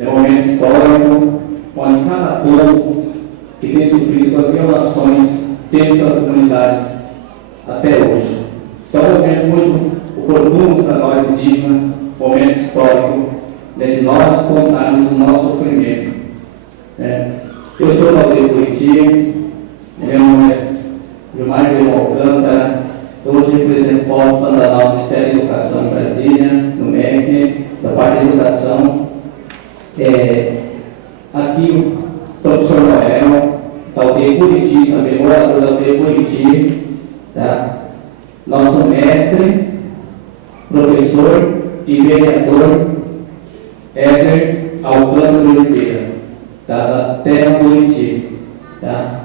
É um momento histórico, onde cada povo que tem sofrido suas violações tem sua oportunidade até hoje. Então, é um momento muito oportuno para nós indígenas, momento histórico, de nós contarmos o nosso sofrimento. Eu sou Valdir Buriti, meu nome é Gilmar de Alcântara, hoje represento o Polo Pantanal do Ministério da Educação em Brasília, no MEC, da parte da educação. Aqui o professor Noel, da aldeia Buriti, também morador da aldeia Buriti, tá? Nosso mestre, professor e vereador Éder Alcântara de Oliveira, tá? Da terra Buriti. Tá?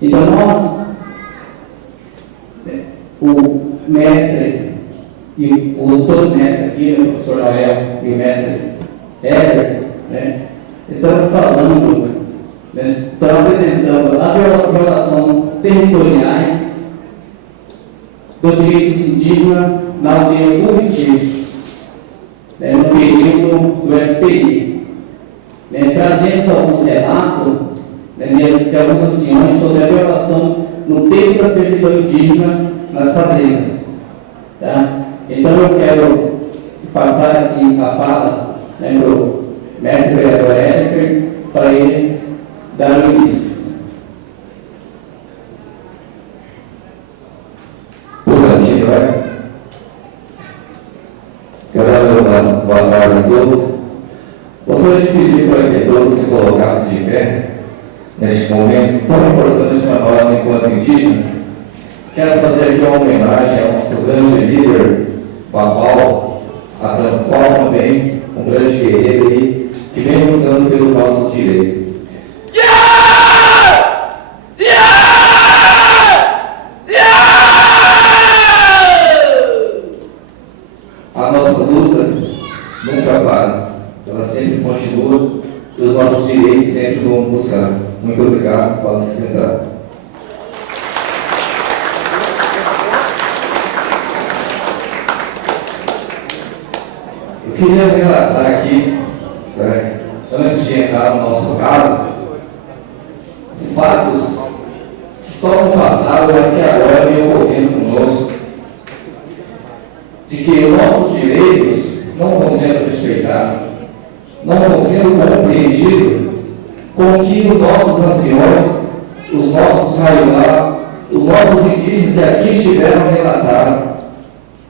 Então nós, o mestre e os dois mestres aqui, o professor Noel e o mestre Éder, estamos falando, estamos apresentando a violação territoriais dos direitos indígenas na aldeia Buriti, no período do SPI. Trazemos alguns relatos de algumas anciões sobre a violação no tempo da servidão indígena nas fazendas. Tá? Então eu quero passar aqui a fala do mestre vereador Éder para ele dar o início. Bom dia, quero boa tarde a todos. Gostaria de pedir para que todos se colocassem de pé neste momento tão importante para nós enquanto indígenas. Quero fazer aqui uma homenagem ao nosso grande líder, Babal, a qual também um grande guerreiro aí, que vem lutando pelos nossos direitos. A nossa luta nunca para, ela sempre continua e os nossos direitos sempre vão buscar. Muito obrigado, pode se sentar. Eu queria relatar aqui, antes de entrar no nosso caso, fatos que só no passado, mas que agora vem ocorrendo conosco, de que os nossos direitos não estão sendo respeitados, não estão sendo compreendidos com o que os nossos anciões, os nossos maiorá, os nossos indígenas que aqui estiveram relataram.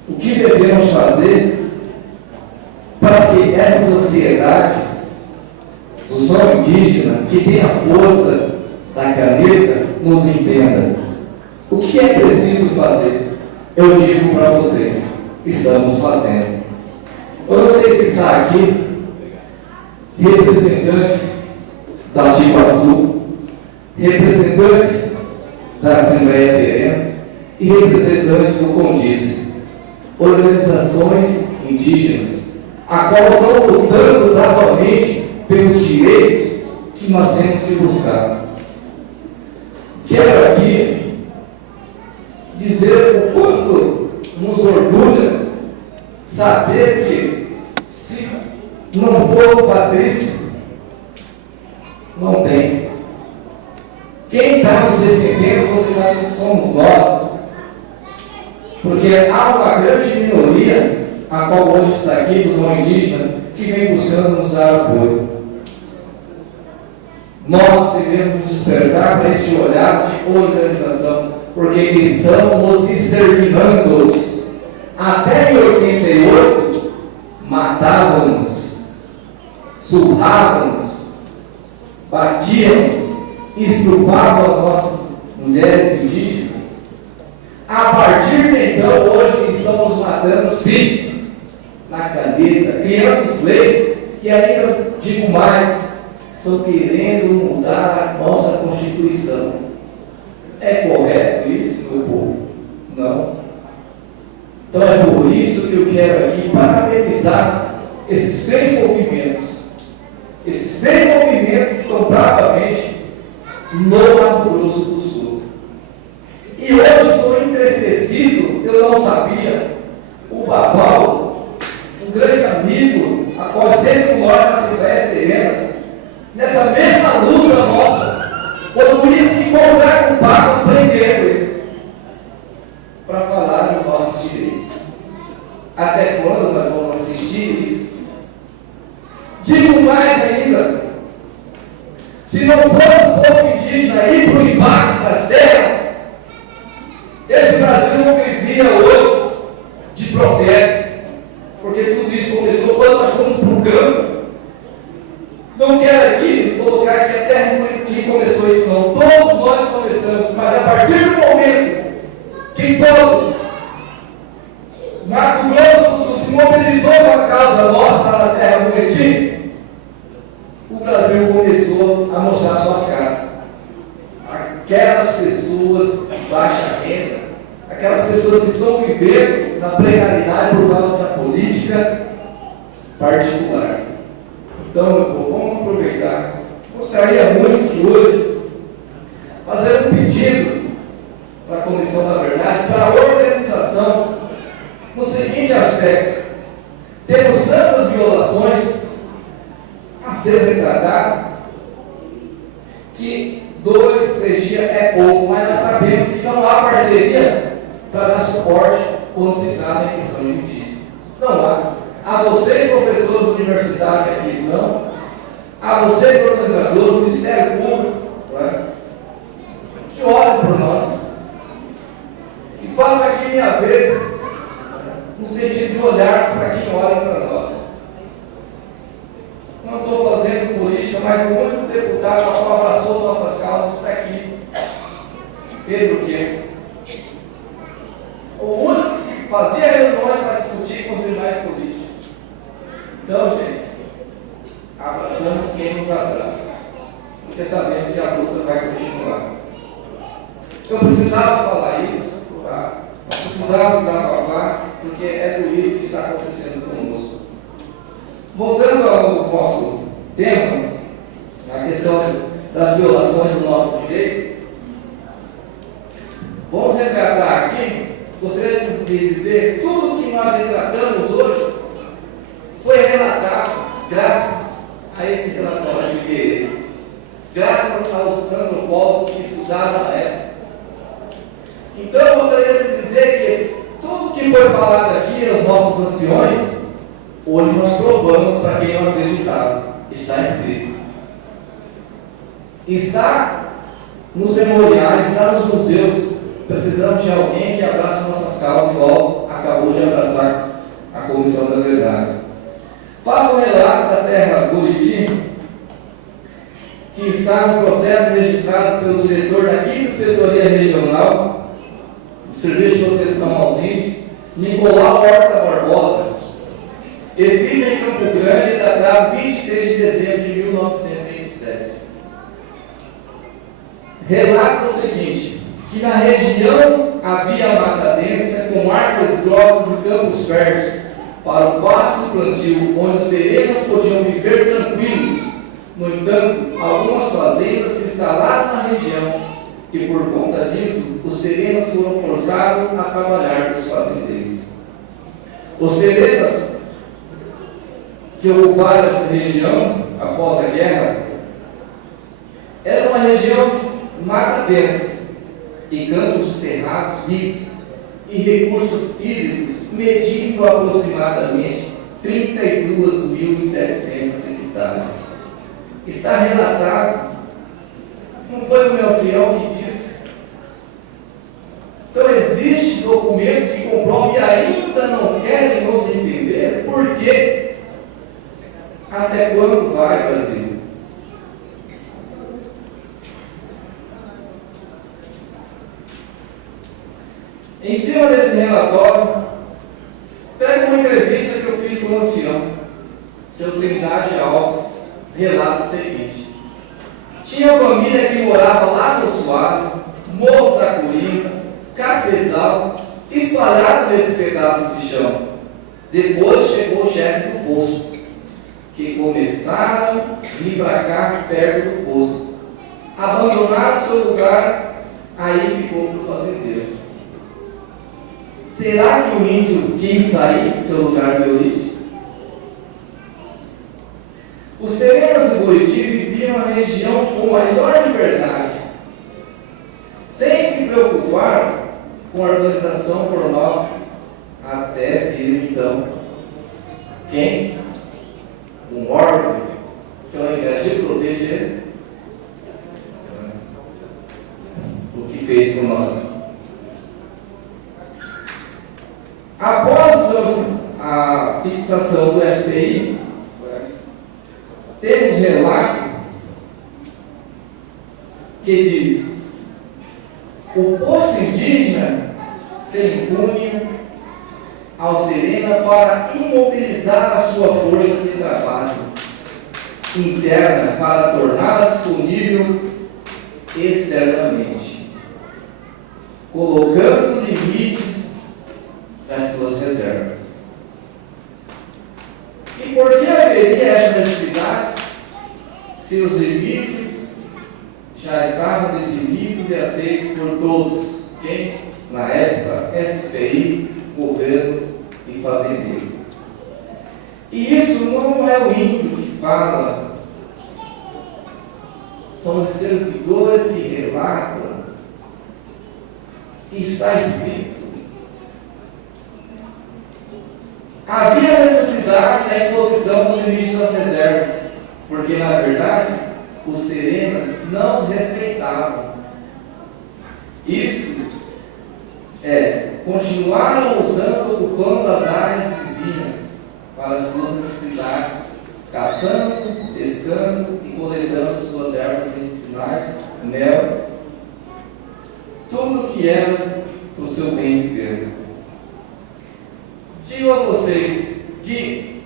O que devemos fazer para que essa sociedade dos não indígenas, que tem a força da caneta, nos entenda? O que é preciso fazer? Eu digo para vocês, estamos fazendo. Eu não sei se está aqui representante da Altipaçu, representante da Assembleia Terrena e representantes do CONDIS, organizações indígenas, a qual estão lutando novamente pelos direitos que nós temos que buscar. Quero aqui dizer o quanto nos orgulha saber que, se não for o Patrício, não tem. Quem está nos defendendo, vocês sabem que somos nós. Porque há uma grande minoria, a qual hoje está aqui, dos não indígenas, que vem buscando nos dar apoio. Nós devemos despertar para este olhar de organização, porque estamos exterminando. Até em 88, matávamos, surrávamos, batíamos, estrupávamos as nossas mulheres indígenas. A partir de então, hoje estamos matando, sim, na caneta, criando leis e ainda, digo mais, estão querendo mudar a nossa Constituição. É correto isso, meu povo? Não. Então é por isso que eu quero aqui parabenizar esses três movimentos. Esses três movimentos que estão bravamente no Mato Grosso do Sul. E hoje estou entristecido, eu não sabia, o Babal, um grande amigo, a qual sempre mora na Assembleia Terrena, digo mais ainda, se não fosse o povo indígena ir para o embate das terras, esse Brasil não vivia hoje de protesto, porque tudo isso começou quando nós fomos para o campo. Não quero aqui colocar que a terra do Buriti começou isso, não. Todos nós começamos, mas a partir do momento que todos, Mato Grosso do Sul se mobilizou com a causa nossa lá na terra do Buriti, o Brasil começou a mostrar suas caras. Aquelas pessoas de baixa renda, aquelas pessoas que estão vivendo na precariedade por causa da política particular. Então, meu povo, vamos aproveitar. Gostaria muito de hoje fazer um pedido para a Comissão da Verdade, para a organização, no seguinte aspecto: temos tantas violações a ser retratadas que 2, 3 dias é pouco, mas nós sabemos que não há parceria para dar suporte quando se trata em questões indígenas. Não há. A vocês, professores universitários que aqui estão, a vocês, organizadores, do Ministério Público, que olhem por nós e façam aqui minha vez, no sentido de olhar para quem olha para nós. Não estou fazendo política, mas o único deputado que abraçou nossas causas está aqui, Pedro Queiro. O único que fazia reuniões para discutir com os demais políticos. Então, gente, abraçamos quem nos abraça, porque sabemos que a luta vai continuar. Eu precisava falar isso, nós precisávamos desabafar, porque é doído o que está acontecendo conosco. Voltando ao nosso tema, a questão das violações do nosso direito, vamos retratar aqui, gostaria de dizer, tudo que nós retratamos hoje foi relatado graças a esse relatório de Figueiredo, graças aos antropólogos que estudaram na época. Então, eu gostaria de dizer que tudo que foi falado aqui, os nossos anciões, hoje nós provamos para quem não acreditava. Está escrito. Está nos memoriais, está nos museus. Precisamos de alguém que abrace nossas causas, igual acabou de abraçar a Comissão da Verdade. Faça um relato da terra Buriti, que está no processo registrado pelo diretor da 5ª Inspetoria Regional do Serviço de Proteção aos Índios, Nicolau Horta Barbosa, escrita em Campo Grande, datado 23 de dezembro de 1927. Relata o seguinte: que na região havia mata densa, com árvores grossas e campos férteis, para o pasto e plantio, onde os serenos podiam viver tranquilos. No entanto, algumas fazendas se instalaram na região, e por conta disso, os serenos foram forçados a trabalhar dos fazendeiros. Os serenos que ocuparam essa região após a guerra era uma região de mata densa e campos cerrados ricos e recursos hídricos, medindo aproximadamente 32.700 hectares. Está relatado, não foi o meu ancião que disse. Então, existem documentos que comprovam e ainda não querem nos entender por quê. Até quando vai, Brasil? Em cima desse relatório, pega uma entrevista que eu fiz com o ancião, seu Trindade Alves, relata o seguinte: tinha família que morava lá no Suado, Morro da Coringa, Cafezal, espalhado nesse pedaço de chão. Depois chegou o chefe do posto, que começaram a vir para cá perto do posto. Abandonaram seu lugar, aí ficou para o fazendeiro. Será que o índio quis sair do seu lugar de origem? Os serenos do Buriti viviam na região com maior liberdade, sem se preocupar com a organização formal, até vir então quem? Um órgão você o que fez por nós. Após a fixação do SPI, temos relato que diz: o posto indígena se impunha ao Serena para imobilizar a sua força de trabalho interna para torná-la disponível externamente, colocando limites das suas reservas. E por que haveria essa necessidade se os limites já estavam definidos e aceitos por todos? Quem? Na época, SPI, governo e fazendeiros. E isso não é o índio que fala, são os servidores que relatam, e está escrito. Havia necessidade da imposição dos limites das reservas, porque na verdade os Serena não os respeitavam. Isto continuaram ocupando as áreas vizinhas para suas necessidades, caçando, pescando e coletando suas ervas medicinais, mel, tudo que era para o seu bem viver. Digo a vocês que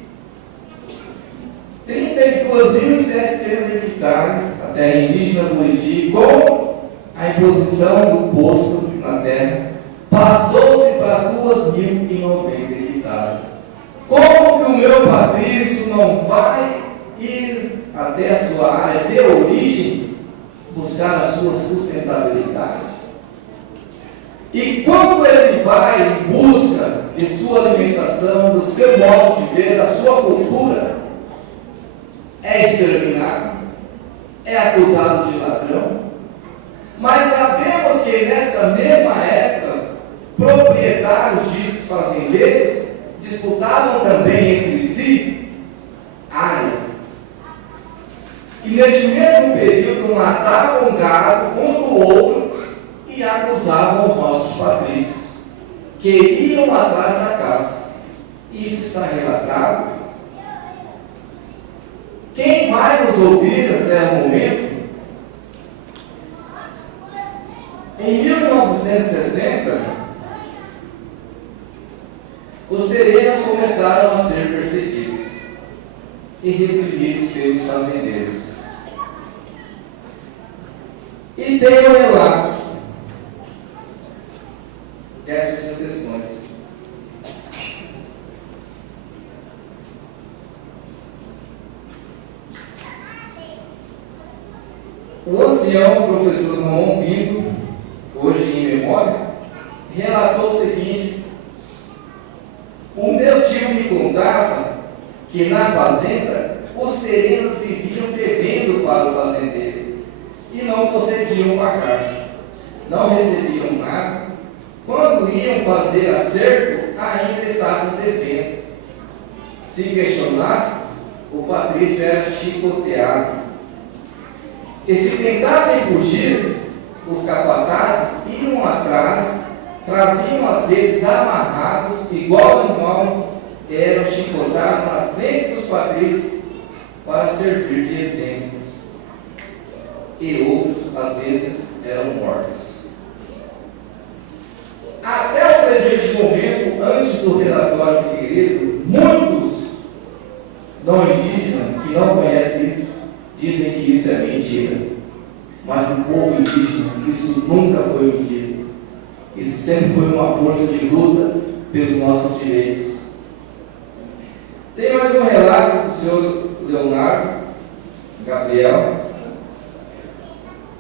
32.700 hectares da terra indígena Buriti, com a imposição do posto na terra, passou-se para 2.090 hectares. Como que o meu Patrício não vai ir até a sua área de origem buscar a sua sustentabilidade? E quando ele vai em busca de sua alimentação, do seu modo de ver, da sua cultura, é exterminado, é acusado de ladrão. Mas sabemos que nessa mesma época, proprietários ditos fazendeiros disputavam também entre si áreas. E neste mesmo período matavam gado um do outro e acusavam os nossos patrícios, que iam atrás da caça. Isso está relatado. Quem vai nos ouvir até o momento? Em 1960, os Serenas começaram a ser perseguidos e reprimidos pelos fazendeiros. E tem um relato dessas intenções. O ancião professor Ramon Pinto, hoje em memória, relatou o seguinte: o meu tio me contava que na fazenda os terrenos viviam devendo para o fazendeiro e não conseguiam pagar, não recebiam nada. Quando iam fazer acerto, ainda estavam devendo. Se questionasse, o patrício era chicoteado. E se tentassem fugir, os capatazes iam atrás, traziam às vezes amarrados, igual animal, eram chicotados nas lentes dos patrícios para servir de exemplos. E outros, às vezes, eram mortos. Até o presente momento, antes do relatório Figueiredo, muitos não indígenas que não conhecem isso, dizem que isso é mentira. Mas no povo indígena, isso nunca foi mentira. Isso sempre foi uma força de luta pelos nossos direitos. Tem mais um relato do senhor Leonardo Gabriel.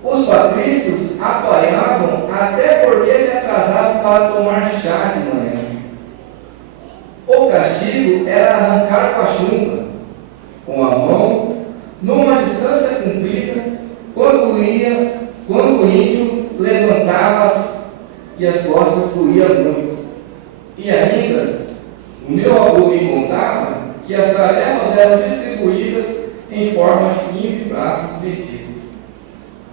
Os patrícios apanhavam até porque se atrasavam para tomar chá de manhã. O castigo era arrancar com a chumba, com a mão, numa distância comprida, quando o índio levantava e as costas doíam muito. E ainda, o meu avô me contava que as tarefas eram distribuídas em forma de 15 braços medidos.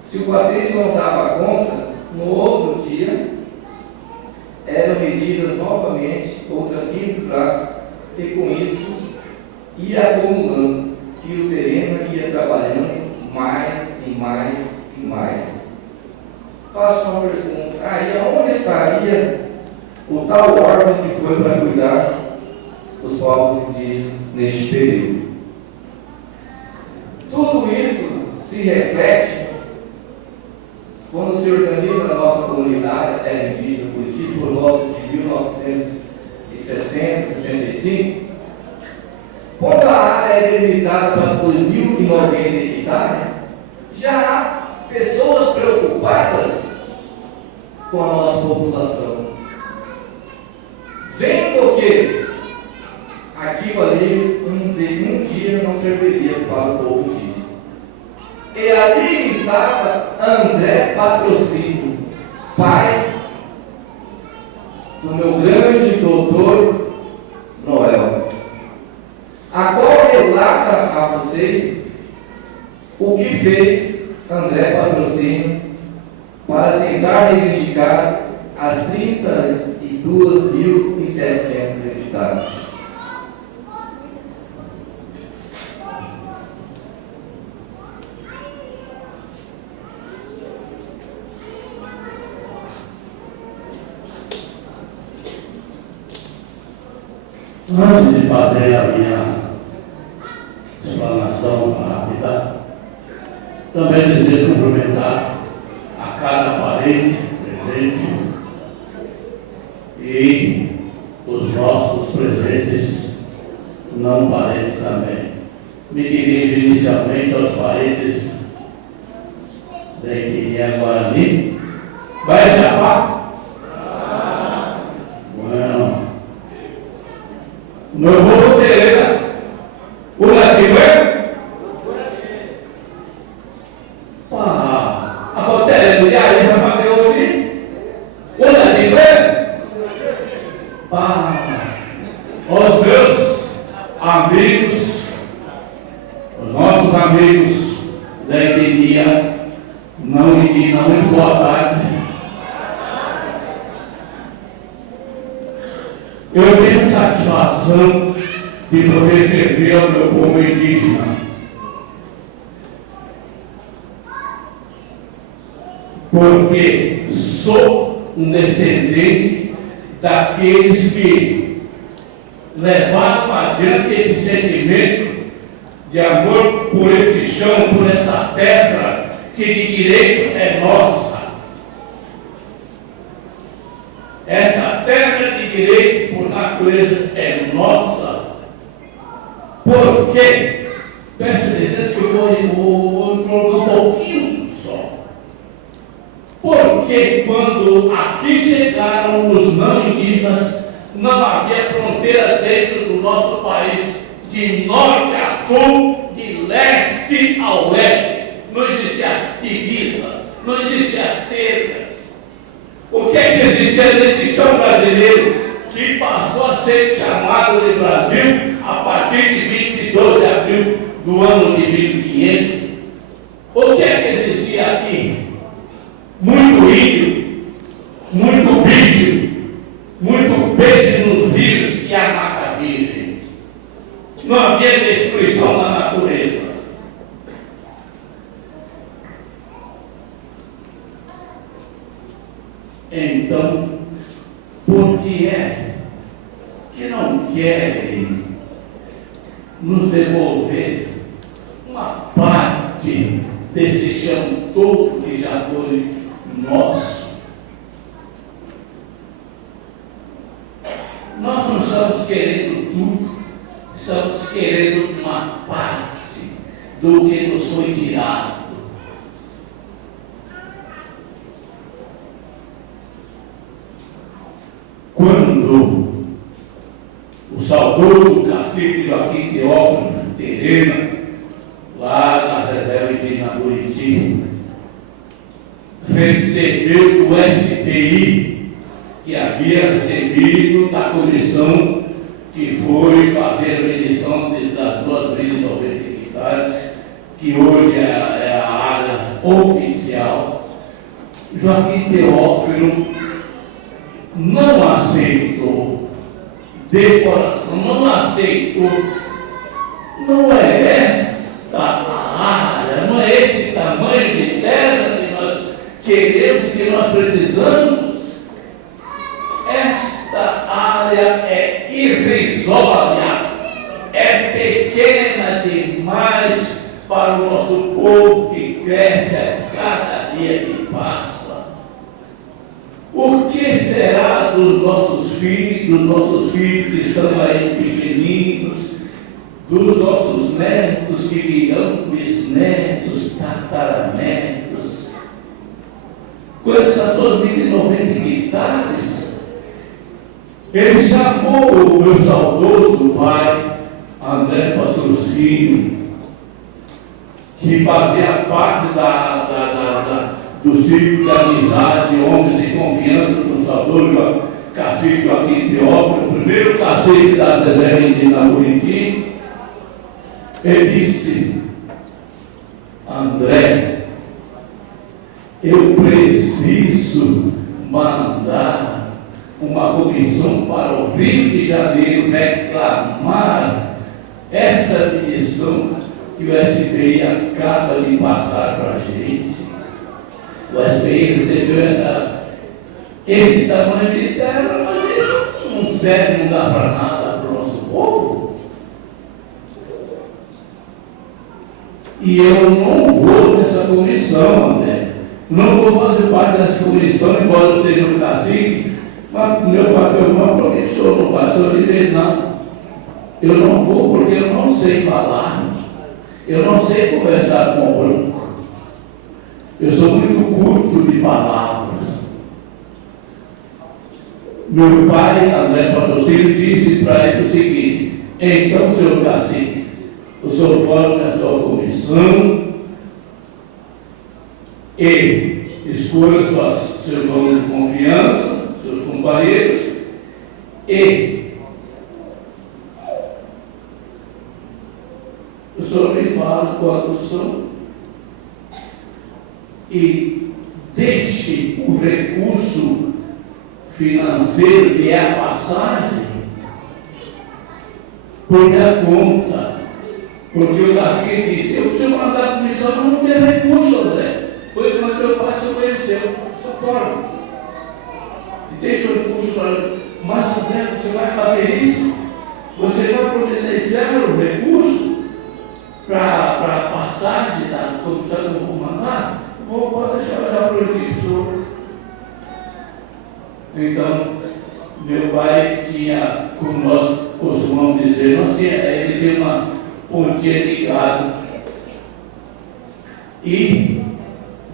Se o patrício não dava conta, no outro dia eram medidas novamente outras 15 braças, e com isso ia acumulando, e o terreno ia trabalhando mais e mais e mais. Faço uma pergunta: aí aonde estaria o tal órgão que foi para cuidar dos povos indígenas neste período? Tudo isso se reflete quando se organiza a nossa comunidade, a terra indígena Curitiba, por volta de 1960, 65, quando a área é delimitada para 2.090 hectares, já há pessoas preocupadas com a nossa população, vendo que aquilo ali um dia não serviria para o povo indígena. E ali estava André Patrocínio, pai do meu grande doutor Noel, a qual relata a vocês o que fez André Patrocínio para tentar reivindicar as 32.700 hectares. Antes de fazer a minha explanação rápida, também desejo cumprimentar a cada parente presente e os nossos presentes não parentes também. Me dirijo inicialmente aos parentes da etnia Guarani. Vai chamar? Meu povo Pereira, o Nativé, a Rotéria do Iaí, Rapadeuri, o Nativé, os meus amigos, os nossos amigos da etnia não indígena, muito boa tarde. Eu tenho satisfação de poder servir ao meu povo indígena. Porque sou um descendente daqueles que levaram adiante esse sentimento de amor por esse chão, por essa terra que de direito é nossa. Essa terra de direito por natureza é nossa. Porque, peço licença que eu vou um pouquinho só. Porque quando aqui chegaram os não indígenas, não havia fronteira dentro do nosso país, de norte a sul, de leste a oeste. Não existia divisa, não existia cercas. O que é que existia nesse chão brasileiro que passou a ser chamado de Brasil a partir de 22 de abril do ano de 1500? O que é que existia aqui? Muito índio, muito bicho, muito peixe nos rios e a mata virgem. Não havia destruição da natureza. Então, por que é que não querem nos devolver uma parte desse chão todo que já foi nosso? Nós não estamos querendo tudo, estamos querendo uma parte do que nos foi tirado. Quando o saudoso cacique Joaquim Teófilo Terena, lá na reserva indígena Buriti, recebeu do SPI, que havia recebido da comissão que foi fazer a medição das 2.090 hectares, Valadares, que hoje é a área oficial, Joaquim Teófilo não aceitou, de coração, não aceitou. Não é esta a área, não é esse tamanho de terra que nós queremos, que nós precisamos. Esta área é irrisória, é pequena demais para o nosso povo que cresce a cada dia que passa. O que será dos nossos filhos que estão aí pequeninos, dos nossos netos que virão bisnetos, tataranetos, com essas 2.090 hectares? Ele chamou o meu saudoso pai, André Patrocínio, que fazia parte do ciclo de amizade, homens de confiança do saudoso cacique Joaquim Teófilo, o primeiro cacique da reserva indígena Buriti. Ele disse: André, eu preciso mandar uma comissão para o Rio de Janeiro reclamar essa admissão que o SBI acaba de passar para a gente. O SBI recebeu esse tamanho de terra, mas isso não serve, não dá para nada para o nosso povo. E eu não vou nessa comissão, André. Não vou fazer parte dessa comissão, embora eu seja um cacique. Mas meu papel não, porque o senhor não vai, o senhor dizer não. Eu não vou porque eu não sei falar. Eu não sei conversar com o branco. Eu sou muito curto de palavras. Meu pai, André Patrocínio, disse para ele o seguinte: então, senhor cacique, o senhor forma a sua comissão e escolha seus homens de confiança, seus companheiros, e o senhor me fala quantos são e deixe o recurso financeiro, que é a passagem, por minha conta. Porque o cacique disse: eu preciso mandar a comissão, mas não tem recurso, André. Foi quando meu pai se ofereceu, só forma. E deixa o recurso para ele. Mas, André, você vai fazer isso? Você vai providenciar o recurso para a passagem da comissão que eu vou mandar? Pode deixar já para o senhor. Então, meu pai tinha, como nós costumamos dizer, ele tinha uma pontinha de gado. E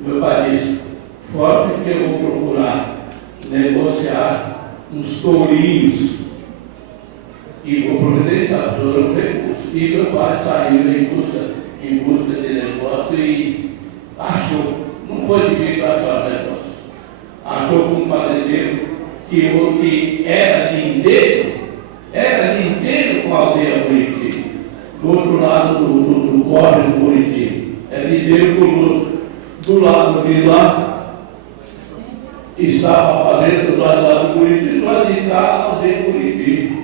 meu pai disse: forma que eu vou procurar negociar uns tourinhos e vou providenciar o recurso. E meu pai saiu em busca de negócio e achou. Não foi difícil achar o negócio. Achou com um fazendeiro que era lindeiro com a aldeia Buriti, do outro lado do córrego do Buriti. É lindeiro conosco. Do lado de lá estava a fazenda, do lado do Buriti, do lado de cá a aldeia Buriti.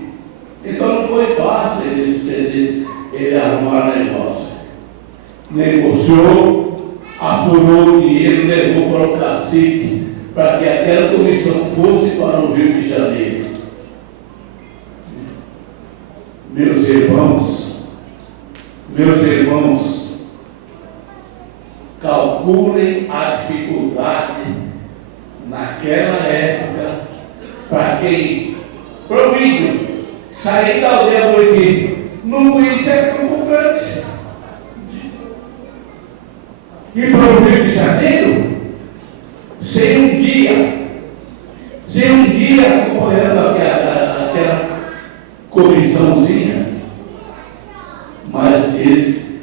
Então não foi fácil ele arrumar negócio. Negociou, apurou o dinheiro, levou para o cacique, para que aquela comissão fosse para o Rio de Janeiro. Meus irmãos, calculem a dificuldade naquela época para quem proibiu sair da aldeia Buriti, não conhecia Campo Grande. E para o Rio de Janeiro, sem um guia acompanhando aquela comissãozinha. Mas eles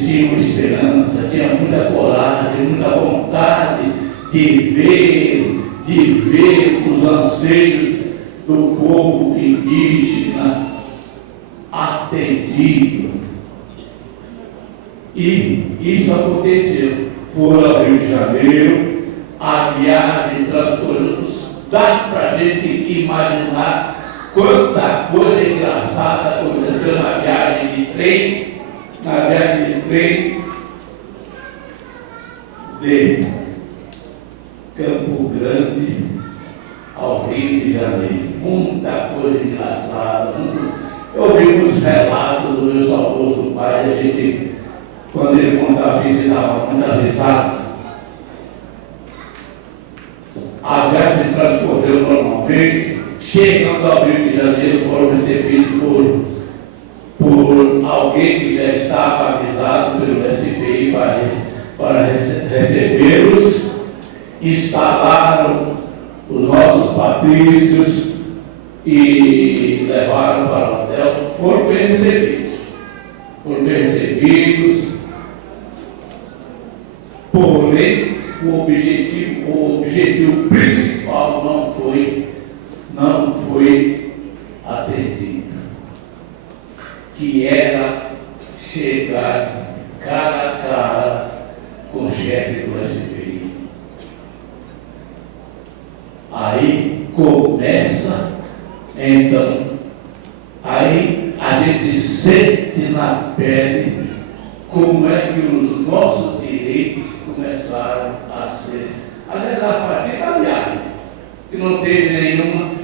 tinham esperança, tinham muita coragem, muita vontade de ver os anseios do povo indígena atendido. E isso aconteceu. Foram ao Rio de Janeiro, a viagem transcorreu. Dá para a gente imaginar quanta coisa engraçada aconteceu na viagem de trem, de Campo Grande ao Rio de Janeiro. Muita coisa engraçada. Eu ouvi uns relatos do meu saudoso pai, a gente, quando ele contava, a gente dava muita risada. A viagem transcorreu normalmente. Chegando ao Rio de Janeiro, foram recebidos por alguém que já estava avisado pelo SPI para recebê-los. Instalaram os nossos patrícios e levaram para o hotel. Foram bem recebidos. Porém, o objetivo principal não foi atendido, que era chegar cara a cara com o chefe do SPI. Aí começa, então, aí a gente sente na pele como é que os nossos direitos começaram a ser, aliás, a partir da viagem, que não teve nenhum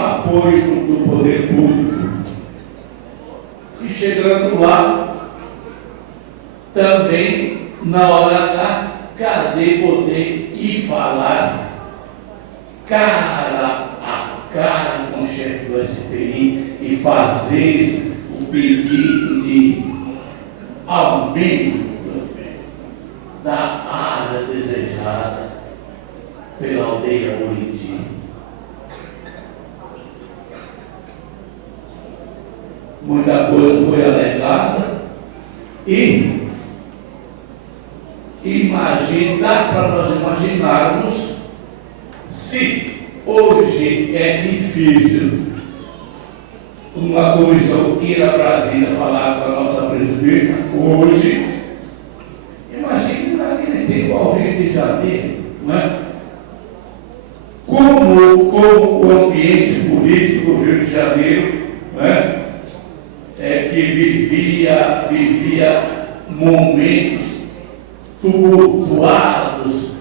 apoio do poder público. E chegando lá, também, na hora da cadê poder ir falar cara a cara com o chefe do SPI e fazer o pedido de aumento da área desejada pela aldeia Buriti. Muita coisa foi alegada e dá para nós imaginarmos se hoje é difícil uma comissão ir a Brasília falar com a nossa presidenta, hoje, imagine naquele tempo ao Rio de Janeiro, não é? Como o ambiente político do Rio de Janeiro, não é? Que vivia momentos tumultuados,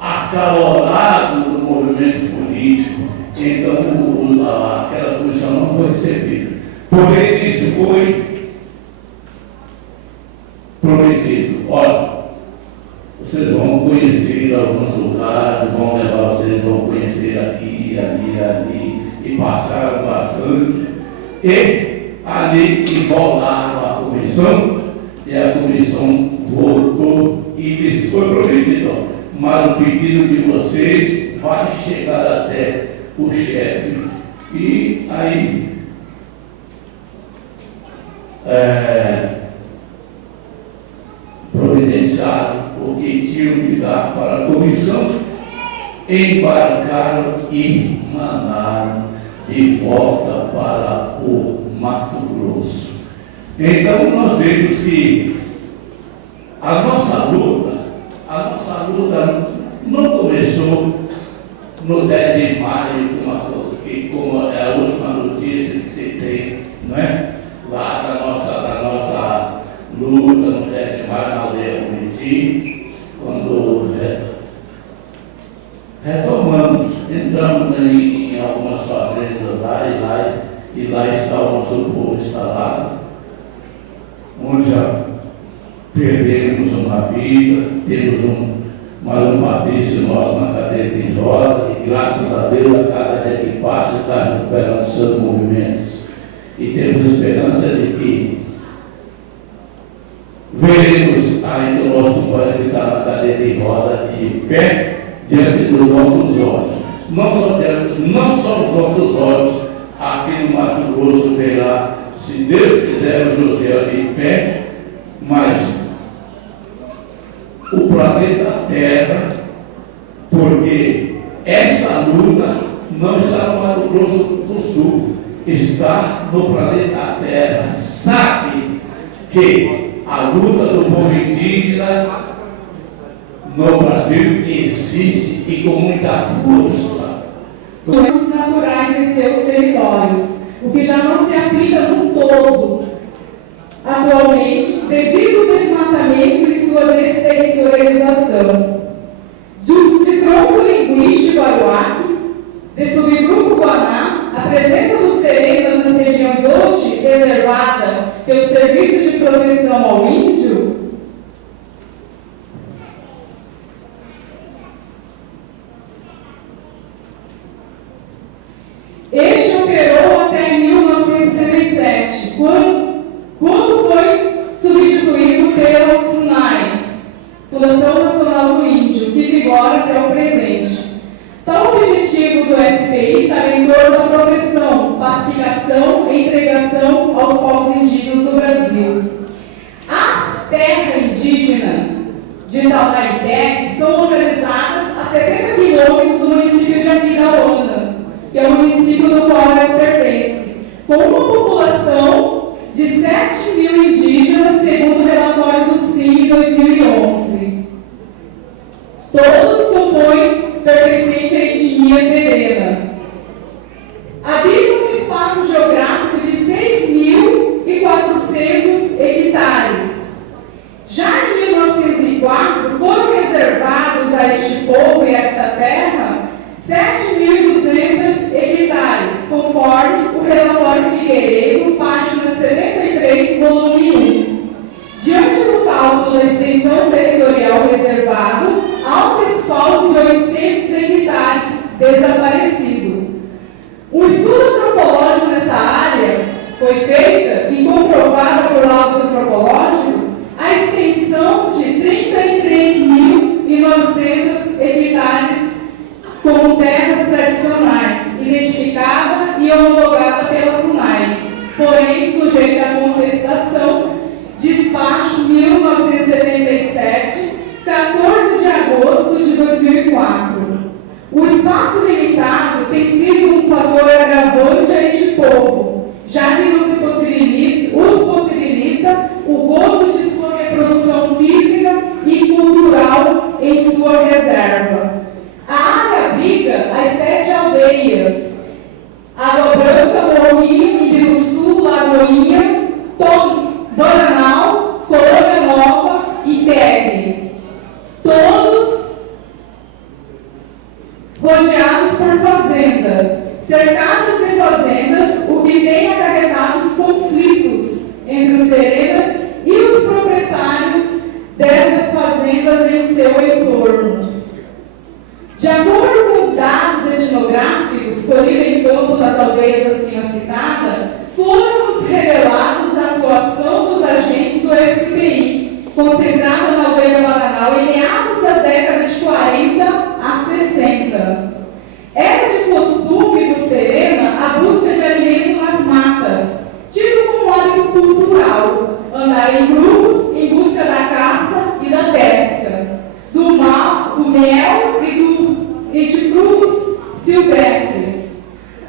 acalorados do movimento político. Então, aquela comissão não foi recebida. Porém, isso foi prometido. Olha, vocês vão conhecer alguns lugares, vão levar vocês, vão conhecer aqui, ali, e passaram bastante. E ali enrolaram a comissão, e a comissão voltou e lhes foi prometido. Mas o pedido de vocês vai chegar até o chefe. E aí providenciaram o que tinham que dar para a comissão, embarcaram e mandaram de volta para o Mato Grosso. Então nós vemos que a nossa luta não começou no 10 de maio, como é a última notícia que se tem, não é? Lá da nossa luta no 10 de maio na aldeia Buriti, quando retomamos, entramos em algumas fazendas lá, e lá está o nosso povo instalado, onde já perdemos uma vida, temos mais um patrício nosso na cadeira de roda, e graças a Deus, a cada dia que passa, está recuperando seus movimentos. E temos esperança de que veremos ainda o nosso companheiro que está na cadeira de roda de pé diante dos nossos olhos. Não só os nossos olhos, aqui no Mato Grosso verá, se Deus quiser, o José de pé, mas o planeta Terra, porque essa luta não está no Mato Grosso do Sul, está no planeta Terra. Sabe que a luta do povo indígena no Brasil existe e com muita força. Recursos naturais em seus territórios, o que já não se aplica no todo, atualmente, devido ao desmatamento e sua desterritorialização. De tronco linguístico aruaque, de subgrupo Guaná, a presença dos terrenos nas regiões hoje reservada pelo Serviço de Proteção ao Índio, este operou até 1967, quando foi substituído pela FUNAI, Fundação Nacional do Índio, que vigora até o presente. Tal objetivo do SPI está em torno da proteção, pacificação e integração aos povos indígenas do Brasil. As terras indígenas de Taunaité são localizadas a 70 quilômetros do município de Aquidauana, que é o município do qual ela pertence, com uma população de 7 mil indígenas, segundo o relatório do CIM 2011. Todos compõem pertencente à etnia terena. Habitam um espaço geográfico de 6.400 hectares. Já em 1904, foram reservados a este povo e a esta terra 7.200 hectares, conforme o relatório Figueiredo, página 73, volume 1. Diante do cálculo da extensão territorial reservado, há um respaldo de 800 hectares desaparecido. Um estudo antropológico nessa área foi feita e comprovada por laudos antropológicos a extensão de 33.900 hectares como terras tradicionais, identificada e homologada pela FUNAI, porém sujeita à contestação, despacho 1977, 14 de agosto de 2004. O espaço limitado tem sido um fator agravante a este povo, já que os possibilita o gozo de sua reprodução física e cultural em sua reserva. A área abriga as 7 aldeias: Água Branca, Morrinho, Ibiruçu, Lagoinha, Bananal, Colônia Nova e Tegre, todos rodeados por fazendas, cercados de fazendas, o que tem acarretado os conflitos entre os terenas e os proprietários dessas fazendas em seu entorno. De acordo com os dados etnográficos colhidos em campo das aldeias acima citada, foram-nos revelados a atuação dos agentes do SPI, concentrada na aldeia Bananal em meados das décadas de 40 a 60. Era de costume dos terena a busca de alimento nas matas, tido como hábito cultural, andar em grupos em busca da caça e da pesca, do mel e de frutos silvestres.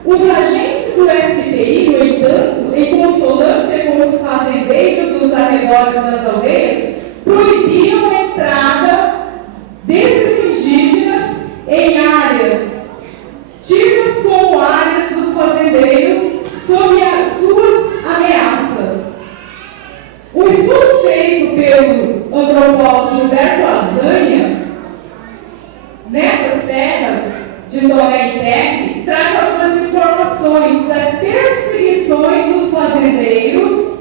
Os agentes do SPI, no entanto, em consonância com os fazendeiros nos arredores das aldeias, proibiam a entrada desses indígenas em áreas tidas como áreas dos fazendeiros sob as suas ameaças. Um estudo feito pelo antropólogo Gilberto Azanha nessas terras de Toné e traz algumas informações das perseguições dos fazendeiros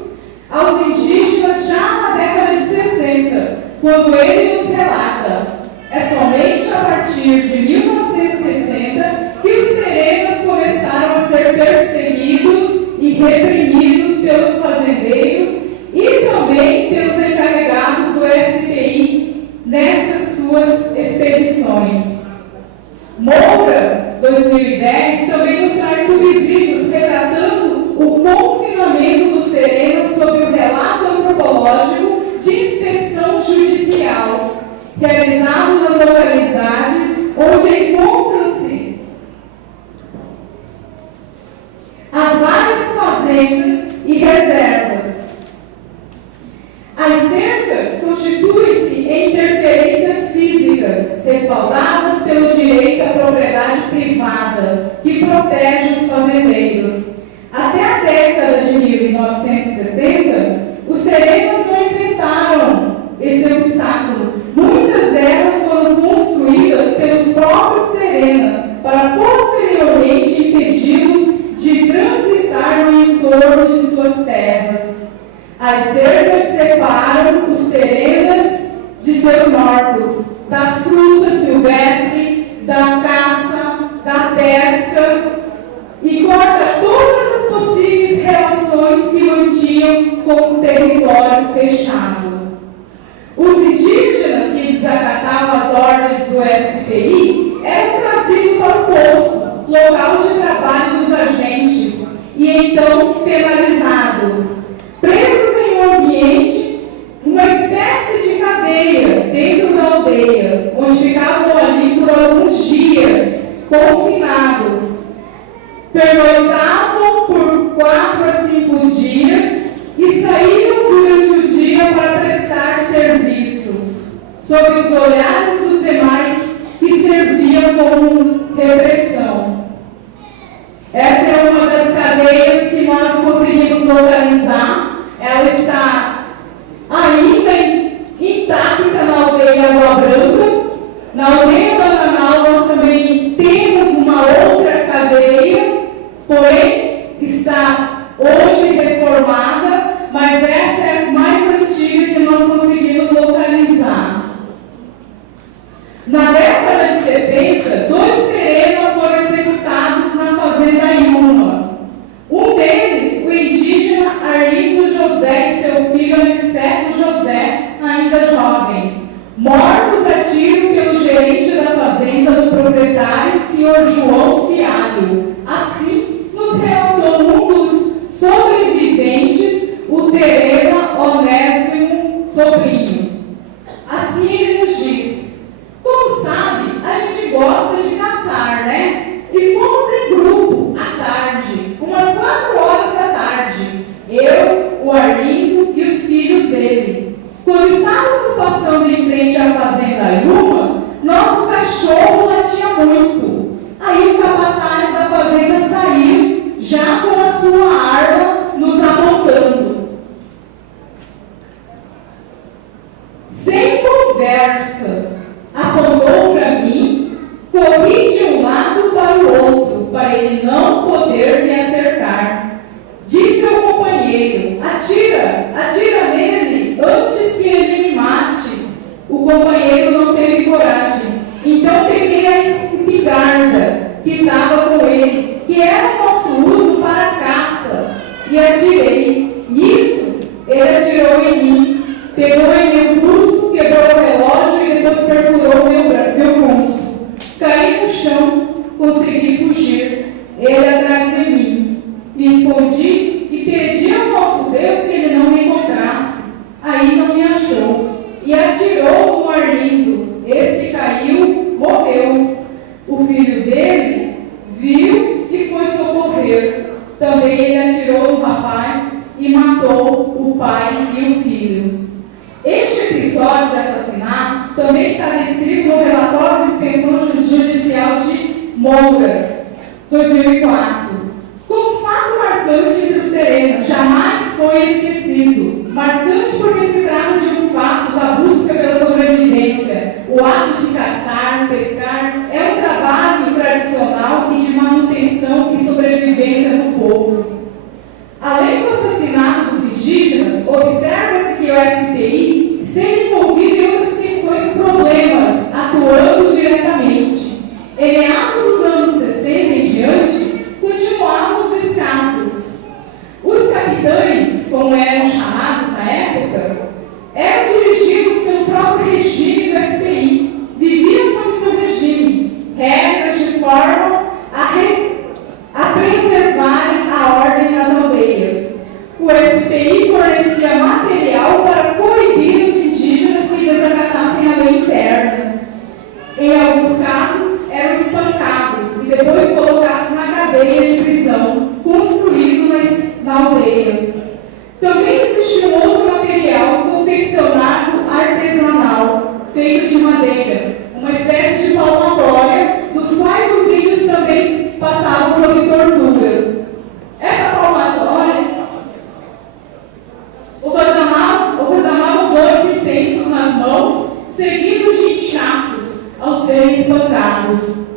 aos indígenas já na década de 60, quando ele nos relata: é somente a partir de 1960 que os terenas começaram a ser perseguidos e reprimidos pelos fazendeiros e também pelos encarregados do SPI nessas suas expedições. Moura, 2010, também nos traz subsídios retratando o confinamento dos terenos sob o relato antropológico de inspeção judicial, realizado nas localidades onde encontram-se as várias fazendas e reservas. constitui-se em interferências físicas, respaldadas pelo direito à propriedade privada, que protege os fazendeiros. Até a década de 1970, os serenas não enfrentaram esse obstáculo. Muitas delas foram construídas pelos próprios serenas, para posteriormente impedi-los de transitar no entorno de suas terras. As cercas separam os serenas de seus mortos, das frutas silvestres, da caça, da pesca, e corta todas as possíveis relações que mantinham com o território fechado. Os indígenas que desacatavam as ordens do SPI eram trazidos para o posto, local de trabalho dos agentes, e então penalizados, presos em um ambiente, uma espécie de cadeia dentro da aldeia, onde ficavam ali por alguns dias, confinados. Pernoitavam por 4 a 5 dias e saíam durante o dia para prestar serviços, sob os olhares dos demais que serviam como repressão. Essa é uma das cadeias que nós conseguimos localizar. Ela está ainda intacta na aldeia Água Branca. Na aldeia Bananal nós também temos uma outra cadeia, porém está hoje reformada, mas essa é a mais antiga que nós conseguimos localizar. Na década de 70, 2 serenos foram executados na fazenda Yuma. Um deles, o indígena Arlindo José e seu filho Aniceto José, ainda jovem, mortos a tiro pelo gerente da fazenda do proprietário, Sr. João Fialho. Assim, nos relatou um dos sobreviventes, o Terena Onésimo Sobrinho. Assim ele nos diz: como sabe, a gente gosta de caçar, né? E fomos em grupo, à tarde, umas 4 horas da tarde, eu, o Arlindo e os filhos dele. Quando estávamos passando em frente à fazenda Yuma, nosso cachorro latia muito. Aí o capataz da fazenda saiu, já com a sua arma, nos apontando. Sem conversa, apontou para mim, corri de um lado para o outro, para ele não poder me acertar. Disse ao companheiro: atira nele antes que ele me mate. O companheiro não teve coragem. Então peguei a espingarda que estava com ele, que era o nosso uso para a caça, e atirei. Nisso, ele atirou em mim, pegou em meu pulso, quebrou o relógio e depois perfurou meu pulso. Caí no chão, consegui fugir. Ele atrás de mim. Me escondi e pedi ao nosso Deus que ele não me encontrasse. Aí não me achou. E atirou no Arlindo. Esse caiu, morreu. O filho dele viu e foi socorrer. Também ele atirou no rapaz e matou o pai e o filho. Este episódio de assassinato também está descrito no relatório de inspeção judicial de Moura, 2004. Como fato marcante do sereno, jamais foi esquecido. Marcante porque se trata de um fato da busca pela sobrevivência. O ato de caçar, pescar, é um trabalho tradicional e de manutenção e sobrevivência do povo. Além do assassinato dos indígenas, observa-se que o SPI sempre envolvido em outras questões problemas, atuando diretamente. Em meados dos anos 60 em diante, continuavam os escassos. Os capitães, como eram chamados na época, eram dirigidos pelo próprio regime do SPI, viviam sob seu regime, regras de forma a preservarem a ordem nas aldeias. O SPI fornecia material para coibir os indígenas que desacatassem a lei interna. Em alguns casos, eram espancados espancados.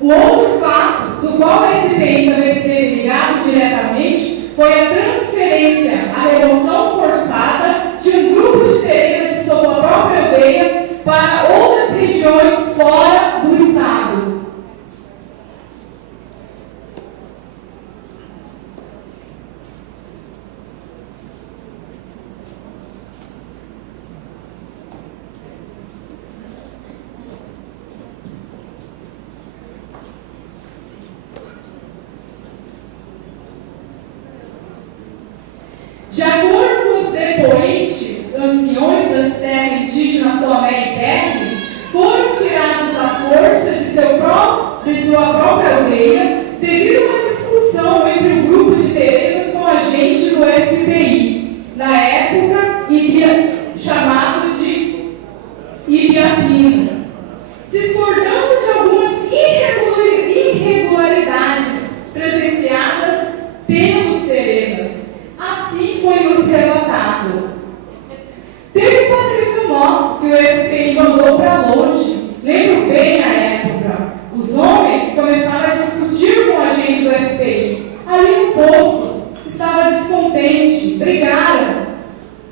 O outro fato, do qual a SPI também esteve ligado diretamente, foi a transferência, a remoção forçada de um grupo de terrenos de sua própria aldeia para outras regiões fora do estado. De acordo com os depoentes, anciões das terras indígenas Tomé e Terre, foram tirados à força de sua própria aldeia devido a uma discussão entre o grupo de terrenos com agente do SPI, na época chamado de Ibiapina, discordando de algumas irregularidades presenciadas pelos terrenos. Assim foi nos relatado. Teve Patrício Nosso que o SPI mandou para longe. Lembro bem a época. Os homens começaram a discutir com o agente do SPI. Ali no posto, estava descontente, brigaram.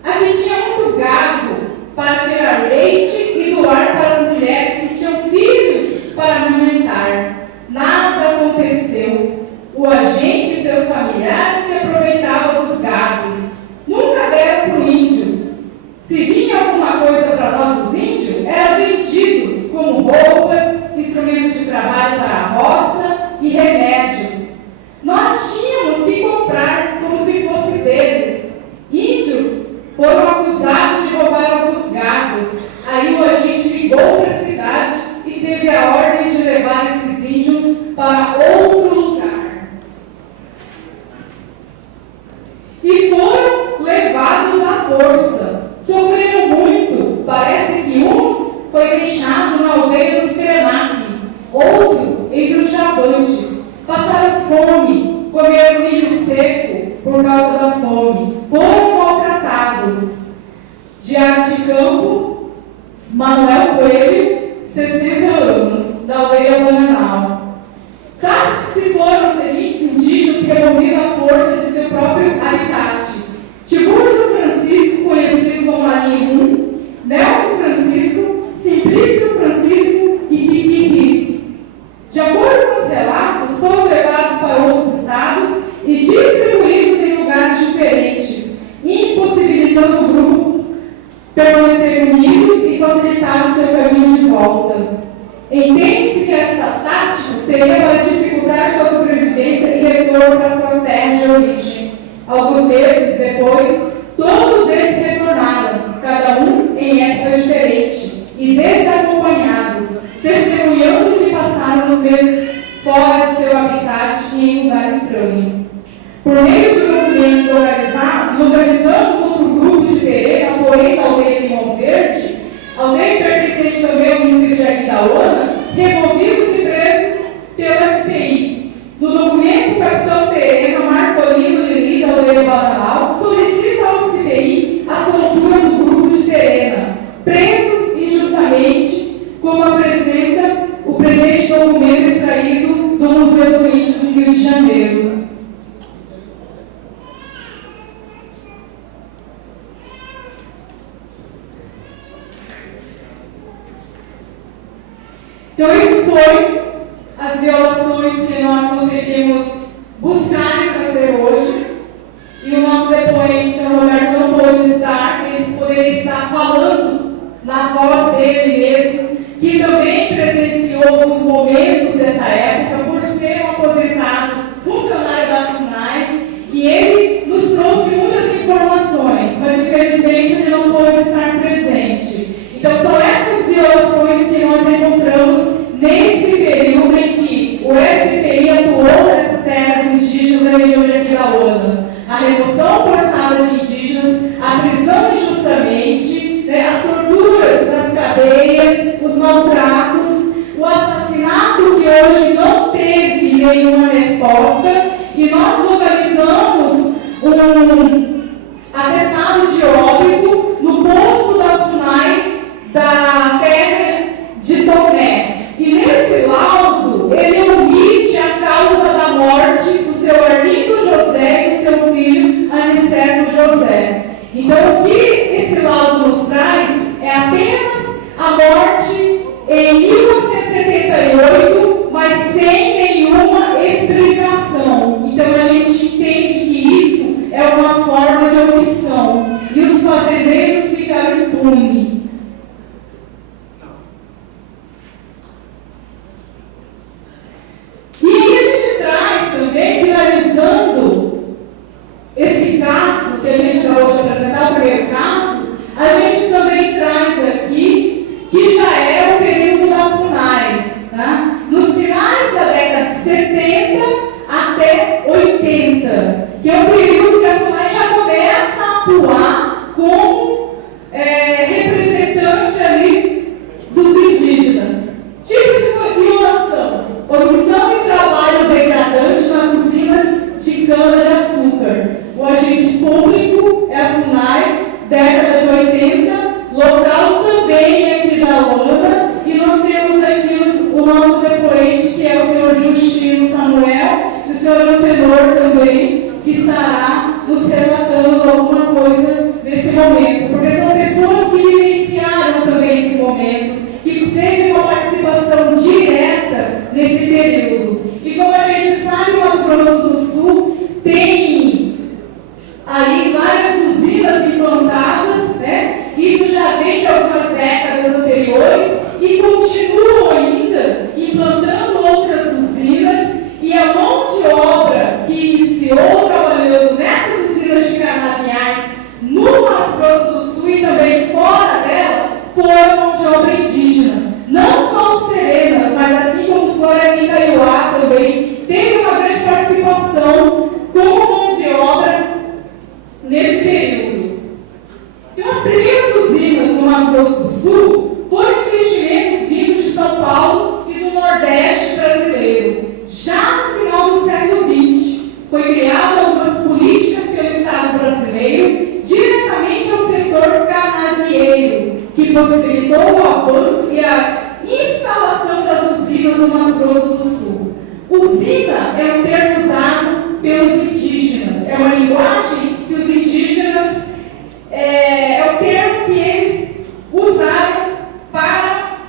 Aqui tinha muito gado para tirar leite e doar para as mulheres que tinham filhos para alimentar. Nada aconteceu. O agente e seus familiares se aproveitavam dos gados. Nunca deram para o índio. Se vinha alguma coisa para nós, os índios, eram vendidos, como roupas, instrumentos de trabalho para a roça e remédios. Nós tínhamos que comprar como se fosse deles. Índios foram acusados de roubar alguns gados. Aí o agente ligou para a cidade e teve a ordem de levar esses índios para outro lugar. E foram levados à força. Sofreram muito. Parece que uns foi deixado na aldeia dos Krenak, outro entre os Javantes. Passaram fome, comeram milho seco por causa da fome. Foram maltratados. Diário de campo, Manuel Coelho, 60 anos, da aldeia Bananal. Sabe-se se foram os seguintes indígenas removidos à força de seu próprio habitat: Tiburcio Francisco, conhecido como Malinho 1, Nelson Francisco, Simplício Francisco e Piquiri. De acordo com os relatos, foram levados para outros estados e distribuídos em lugares diferentes, impossibilitando o grupo permanecer unidos e facilitar o seu caminho de volta. Entende-se que esta tática seria para dificultar sua sobrevivência e retorno para suas terras de origem. Alguns meses depois, todos eles retornaram, cada um em épocas diferentes e desacompanhados, testemunhando que passaram os meses fora de seu habitat e em lugar estranho. Por meio de documentos localizamos outro grupo de terreno, porém da aldeia Limão Verde, aldeia pertencente também ao município de Aquidauana, removidos e presos pelo SPI. No documento, o capitão terreno Marcolino Lili, da aldeia Bananal, solicita ao SPI a soltura do grupo de terreno, presos injustamente, como apresenta o presente documento extraído do Museu do Índio de Rio de Janeiro. Então, isso foi as violações que nós conseguimos buscar e trazer hoje. E o nosso depoente, o Sr. Roberto, não pôde estar, eles poderiam estar falando na voz dele mesmo, que também presenciou alguns momentos dessa época, por ser um aposentado funcionário da FUNAI, e ele nos trouxe muitas informações, mas infelizmente ele não pôde estar presente. Então, são essas violações que nós encontramos nesse período em que o SPI atuou nessas terras indígenas da região de Aquidauana. A remoção forçada de indígenas, a prisão injustamente, as torturas nas cadeias, os maltratos, o assassinato que hoje nenhuma resposta, e nós localizamos um atestado de óbito no posto da FUNAI da terra de Tomé. E nesse laudo, ele omite a causa da morte do seu Arlindo José e do seu filho Aniceto José. Então, o que esse laudo nos traz é apenas a morte em 1978, mas sem nenhuma explicação. Então, a gente entende que isso é uma forma de omissão. E os fazendeiros ficaram impunes. E aí a gente traz também, finalizando esse caso que a gente acabou de apresentar, o primeiro caso, a gente também traz aqui que já é o período da FUNAI, tá? Nos finais da década de 70 até 80, que é o período que a FUNAI já começa a atuar como representante ali dos indígenas. Tipos de violação: omissão e trabalho degradante nas usinas de cana-de-açúcar. O agente público é a FUNAI, década de 80, local também aqui da Holanda, e nós temos aqui o nosso depoente, que é o senhor Justino Samuel, e o senhor Antenor também, que estará nos relatando alguma coisa nesse momento, porque são pessoas que vivenciaram também esse momento, que teve uma participação direta nesse período. E como a gente sabe, o Mato Grosso do Sul tem aí várias usinas implantadas, né? Isso já vem de algumas décadas anteriores e continuam ainda implantando outras usinas, e a mão de obra que iniciou trabalhando nessas usinas de canaviais no Mato Grosso do Sul e também fora dela foi mão de obra indígena. Não só os Serenas, mas assim como os Guarani Kaiowá também teve uma grande participação como mão de obra nesse período. Então, as primeiras usinas no Mato Grosso do Sul foram investimentos vindos de São Paulo e do Nordeste brasileiro. Já no final do século XX, foi criada algumas políticas pelo Estado brasileiro diretamente ao setor canavieiro, que possibilitou o avanço e a instalação das usinas no Mato Grosso do Sul. Usina é um termo usado pelos indígenas, é uma linguagem que os indígenas, é o termo que eles usaram para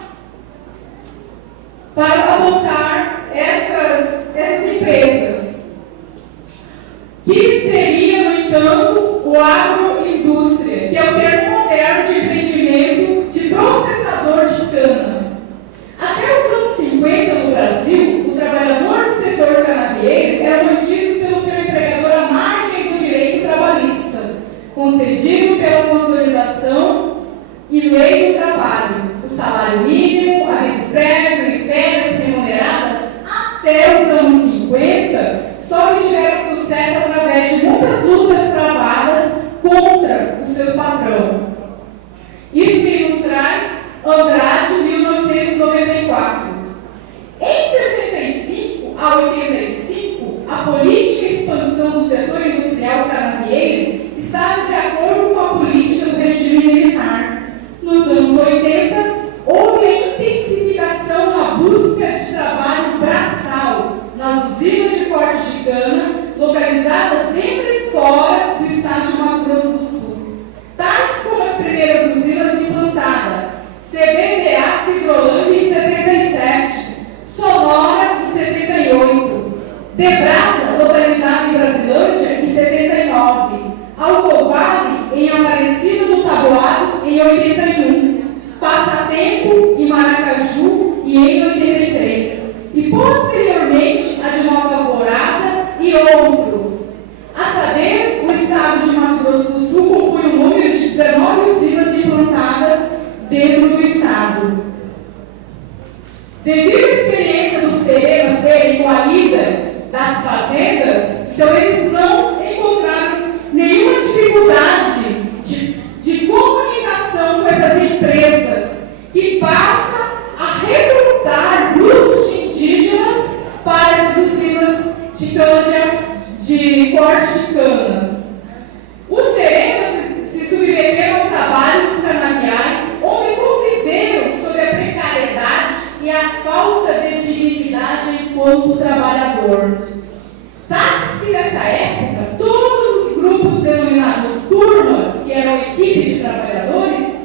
apontar essas empresas, que seria, no entanto, o agroindústria, que é o termo moderno de empreendimento de processador de cana. Até os anos 50, no Brasil, o trabalhador do setor canavieiro era mantido pelo seu empregador à margem do direito trabalhista, concedido pela consolidação e lei do trabalho, o salário mínimo, aviso prévio e férias remunerada. Até os anos 50, só tiveram sucesso através de muitas lutas travadas contra o seu patrão. Isso que nos traz Andrade, 1994. Em 65 a 85, a política e expansão do setor industrial canavieiro estava de acordo com a política do regime militar. Nos anos 80, houve a intensificação na busca de trabalho braçal nas usinas de corte de cana, localizadas dentro e fora do estado de Mato Grosso do Sul. Tais como as primeiras usinas implantadas: CBPA Cigrolândia em 77, Sonora em 78, Debrasa, localizada em Brasilândia, em 79, Alcovale em Aparecida do Taboado em 81, Passatempo em Maracaju e em 83, e posteriormente a de Nova Alvorada e outros. A saber, o estado de Mato Grosso do Sul compõe um número de 19 usinas implantadas dentro do estado. Devido à experiência dos terrenos terem com a lida das fazendas, então eles não encontraram nenhuma dificuldade de comunicação com essas empresas, que passa a recrutar grupos de indígenas para essas usinas trabalhador. Sabe-se que nessa época, todos os grupos denominados turmas, que eram equipes de trabalhadores,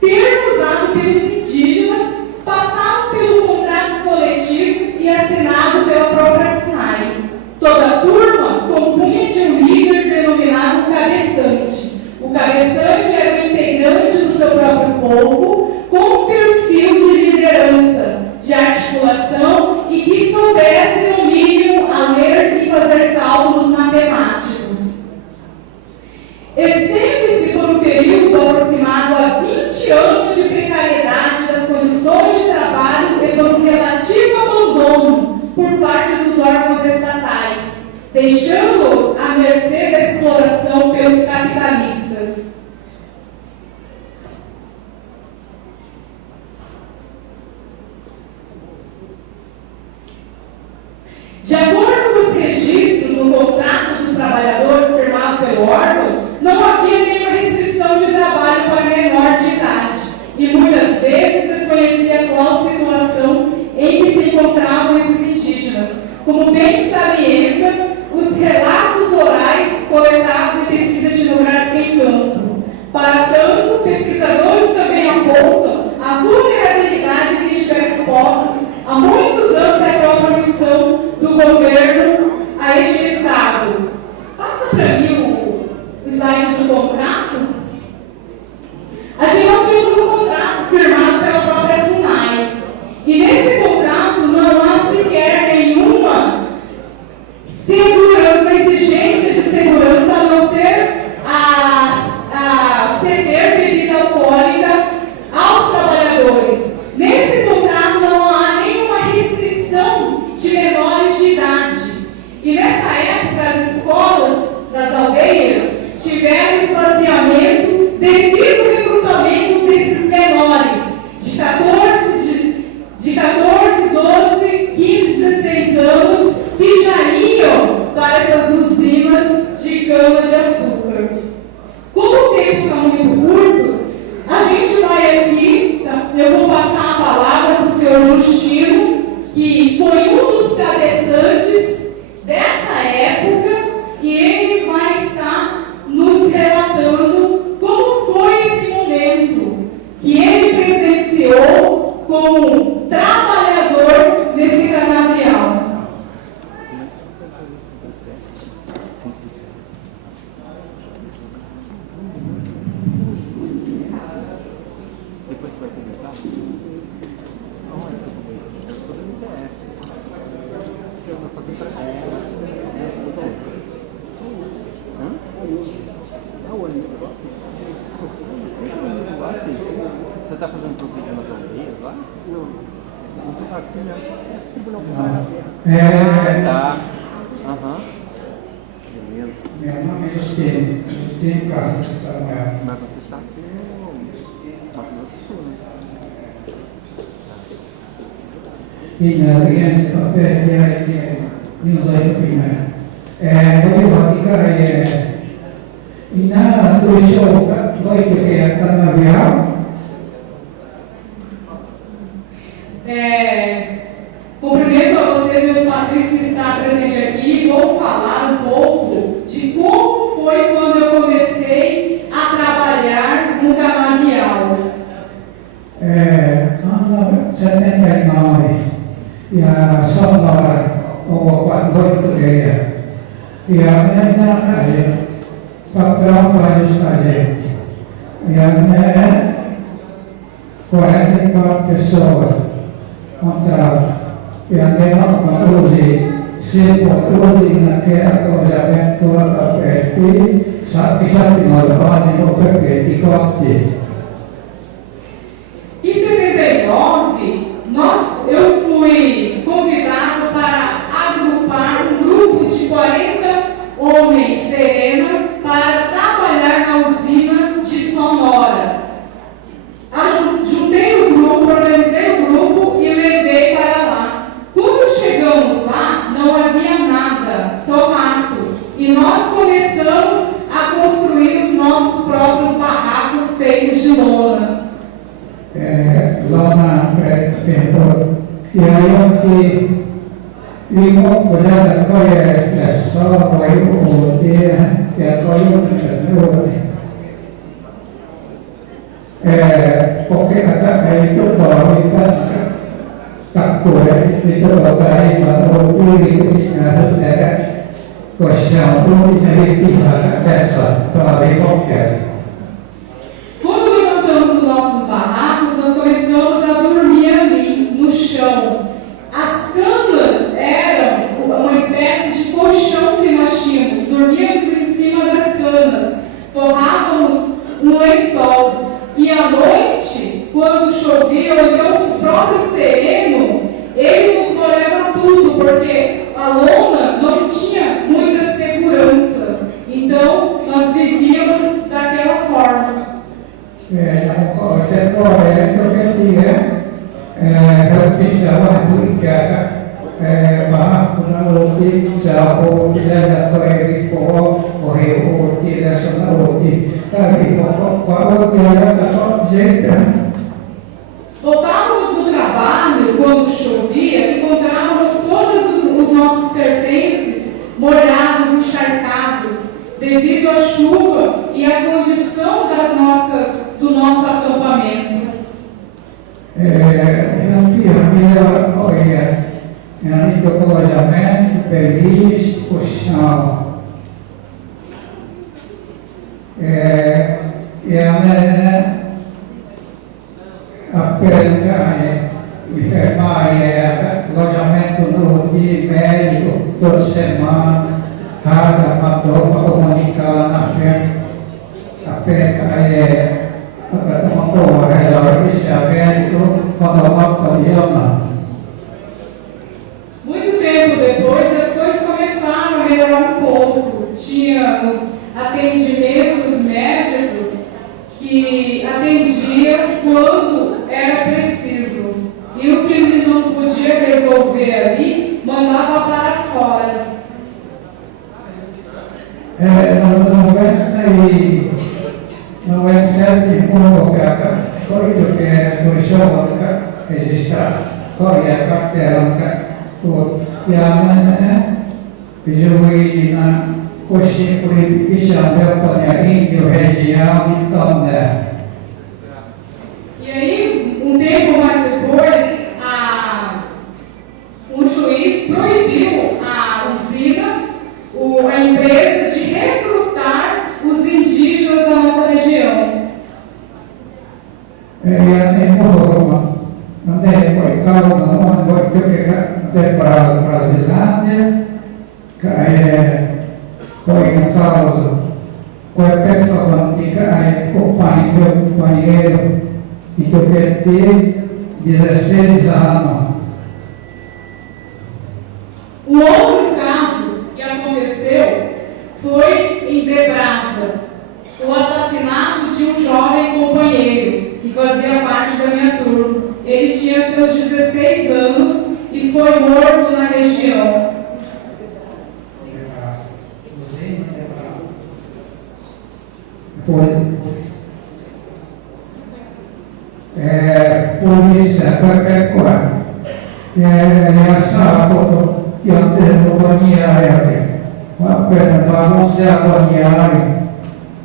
termos pelos indígenas, passavam pelo contrato coletivo e assinado pela própria FUNAI. Toda turma compunha de um líder denominado cabeçante. O cabeçante era um integrante do seu próprio povo, com um perfil de liderança, de articulação e que soubesse, no mínimo, a ler e fazer cálculos matemáticos. Estende-se por um período aproximado a 20 anos de precariedade das condições de trabalho e por um relativo abandono por parte dos órgãos estatais, deixando-os à mercê da exploração pelos capitalistas. De acordo com os registros no contrato dos trabalhadores firmado pelo órgão, não havia nenhuma restrição de trabalho para menor de idade e muitas vezes desconhecia qual situação em que se encontravam esses indígenas, como bem salienta os relatos orais coletados em pesquisa etnográfica em campo. Para tanto, pesquisadores também apontam a vulnerabilidade que estiveram expostos há muitos anos à própria missão do governo a este Estado. Passa para mim o slide do contrato. Aqui nós temos um contrato firmado pela própria FUNAI. E nesse contrato não há sequer nenhuma segurança, exigência de segurança, a não ser a ceder bebida alcoólica aos trabalhadores. Nesse contrato não há nenhuma restrição de menores de idade. E nessa época as escolas das aldeias tiveram esvaziamento devido ao recrutamento desses menores de 14, 12, 15, 16 anos que já iam para essas usinas de cana-de-açúcar. Como o tempo está muito curto, a gente vai aqui, eu vou passar a palavra para o senhor Justino, que foi um dos cabeçantes dessa época, e ele vai estar nos relatando como foi esse momento que ele presenciou como trabalhador desse canavial. Você está fazendo vídeo na aldeia lá? Não. Não estou assim, né? Tá. Aham. Beleza. Meu nome é Justino Castro Samuel. Mas você está aqui no Rio Sul, né? E na Oriente, a PRA que nos ajuda. Bagaimana kita ina tulisho vai que canavial. Cumprimento a vocês, meus patrícios que estão presentes aqui, e vou falar um pouco de como foi quando eu comecei a trabalhar no canavial. Ano 79, ya Sonora, o quando eu e a minha casa, patrão para a gente. E a minha 44 pessoas contratam. E a minha 14, se produzem naquela coisa aventura da PET, sabe normalmente o PET e COPT. Em 79, eu fui convidado para agrupar um grupo de 40 homens serena para trabalhar na usina de Sonora. Juntei o grupo, organizei o grupo e levei para lá. Quando chegamos lá, não havia nada, só mato. E nós começamos a construir os nossos próprios barracos feitos de lona. Lona preta, e aí vì một của gia là coi là so với một tia để coi một cái nữa porque ada itu bahwa kita tak boleh itu bagai mahu diri kita ada questão pun dari pihak desa para qualquer. Quando levantamos os nossos barracos, nós começamos a dormir ali no chão. As camas eram uma espécie de colchão que nós tínhamos. Dormíamos em cima das camas, forrávamos um lençol. E à noite, quando chovia, ou então o próprio sereno, ele nos molhava tudo, porque a lona não tinha muita segurança. Então, nós vivíamos daquela forma. Voltávamos do trabalho quando chovia, encontrávamos todos os nossos pertences molhados, encharcados, devido à chuva e à condição do nosso acampamento. Alojamento, feliz, colchão. Enfermaria, alojamento no dia médico, toda semana, cada mandou para comunicar lá na frente. A PECA uma boa resolve médico, quando uma poliana. Muito tempo depois, as coisas começaram a melhorar um pouco. Tínhamos atendimentos médicos que atendiam quando era preciso. E o que ele não podia resolver ali, mandava para fora. Não é certo como que a coisa que é do jogo que existe, qual é a carteira que o piano jogue na coxinha por Ixambel, Índio, região e Tomé. E aí, um tempo mais depois, o juiz proibiu a usina, a empresa, de recrutar os indígenas da nossa região. Companheiro, e que eu quero ter 16 anos. O outro caso que aconteceu foi em Debrasa, o assassinato de um jovem companheiro que fazia parte da minha turma. Ele tinha seus 16 anos e foi morto na região. Polícia agropecuária. A sábado, eu tenho balneário. Uma pena para você a balneário.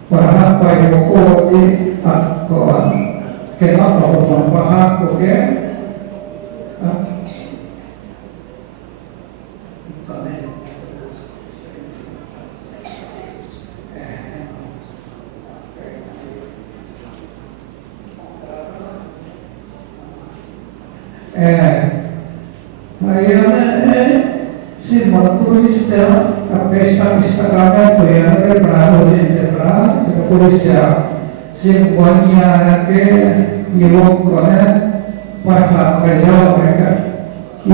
Para rapaz, eu cortei a cola. Que nós falamos para rapaz, porque se por isso a pessoa que está gravando lembrado hoje lembrado o policial se banhar aqui e o né para a jovem e o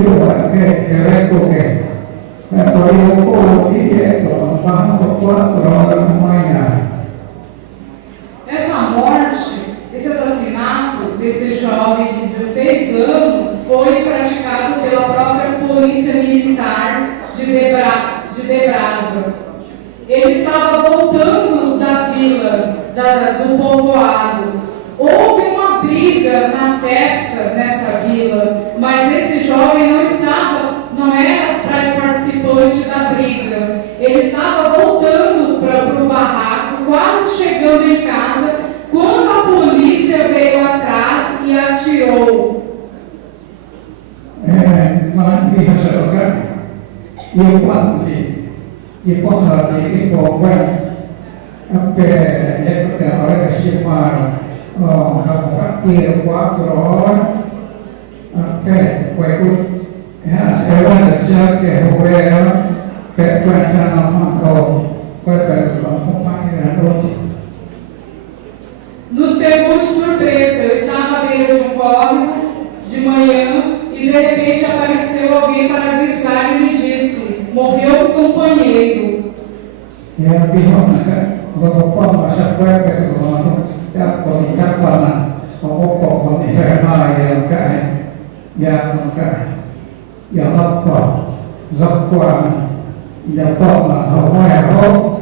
recolher agora eu vou ir para 4 horas da manhã. Essa morte, esse assassinato desse jovem de 16 anos foi praticado pela própria polícia militar de Debrasa. Ele estava voltando da vila, do povoado. Houve uma briga na festa nessa vila, mas esse jovem não era gerou. Mana dihasilkan iman di pohon di pohon apa yang kita oleh simpan kapakir kuatron apa kuat ya sewa saja ke hujan ke kuasa nampak kuat Nos pegou de surpresa. Eu estava à beira de um córrego de manhã e de repente apareceu alguém para avisar e me disse: morreu um companheiro. Ya bihon kan, bapak masa kuat ke rumah ya komunitas mana, bapak komunitas yang kan, yang apa, zakwan, yang apa, hawa.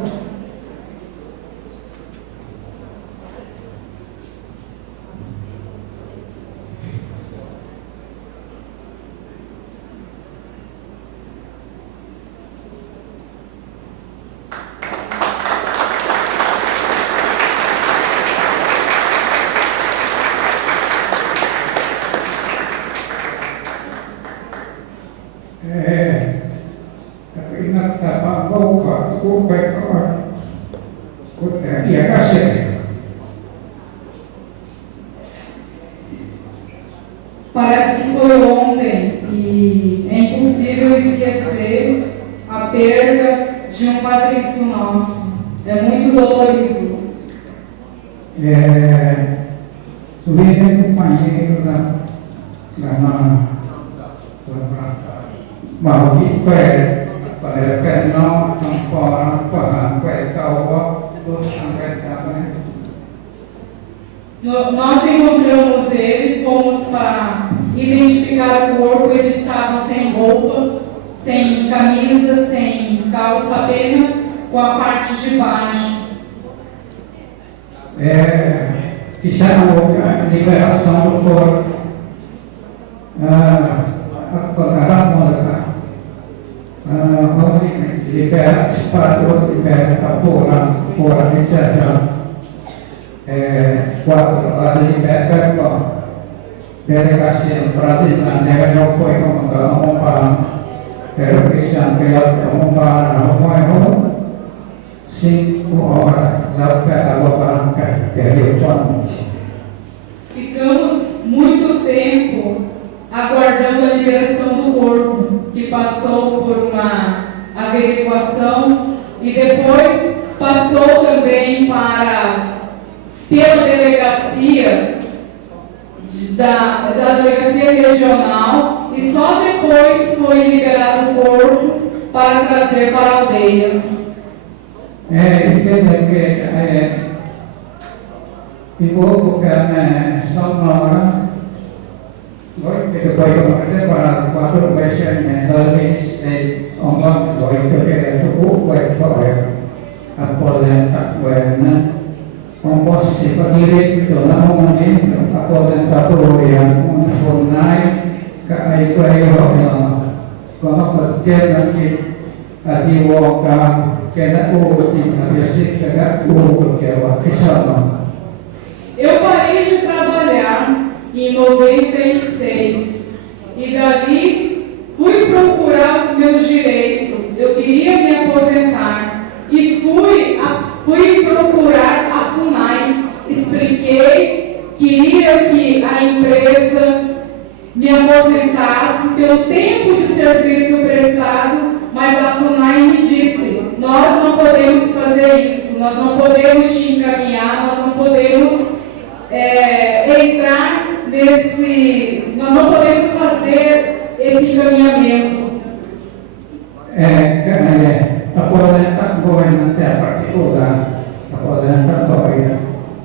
Parece que foi ontem e é impossível esquecer a perda de um patrício nosso. É muito dolorido. O companheiro mau bị khỏe và để khỏe nó không có hàng khỏe cao quá tôi sang khỏe cao này. Nós encontramos ele, fomos para identificar o corpo. Ele estava sem roupa, sem camisa, sem calça, apenas com a parte de baixo. Kisah a liberação do corpo. Libera spazio, libera ora necessario quadro libera delegazione brasiliana non puoi comprare per Cristiano che comprare 5 horas já para Ficamos muito tempo aguardando a liberação do corpo, que passou por uma averiguação e depois passou também pela delegacia da delegacia regional e só depois foi liberado o corpo para trazer para a aldeia. Entende que ibu bukan sama Rồi cái quay của cái và qua được về xem này nơi sẽ ông con rồi cái thuốc quay khỏi apa yang tak buatnya komposi pendiri dalam mengenai apa yang tak perlu yang mengenai keaifahan kalau kerja nanti diwakam kena biasik kena kerja kisah. Eu parei de trabalhar em 96 e dali fui procurar os meus direitos. Eu queria me aposentar e fui procurar a FUNAI. Expliquei, queria que a empresa me aposentasse pelo tempo de serviço prestado, mas a FUNAI me disse: nós não podemos fazer isso, nós não podemos te encaminhar, nós não podemos entrar nós não podemos fazer esse encaminhamento. Aposentar governo até particular, aposentar governo,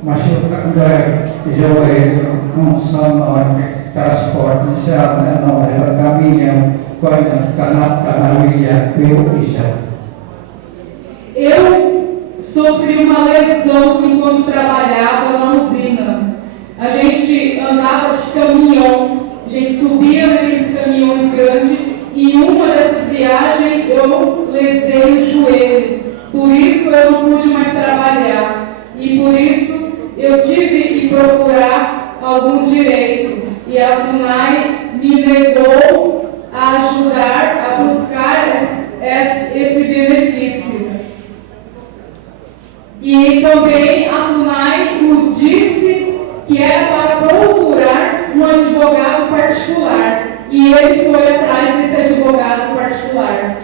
mas o joelho não são transporte, não é caminhão, canavia, Eu sofri uma lesão enquanto trabalhava na usina. A gente andava de caminhão, a gente subia naqueles caminhões grandes e em uma dessas viagens eu lesei o joelho. Por isso eu não pude mais trabalhar e por isso eu tive que procurar algum direito. E a FUNAI me negou a ajudar a buscar esse benefício. E também a FUNAI me disse que era para procurar um advogado particular. E ele foi atrás desse advogado particular.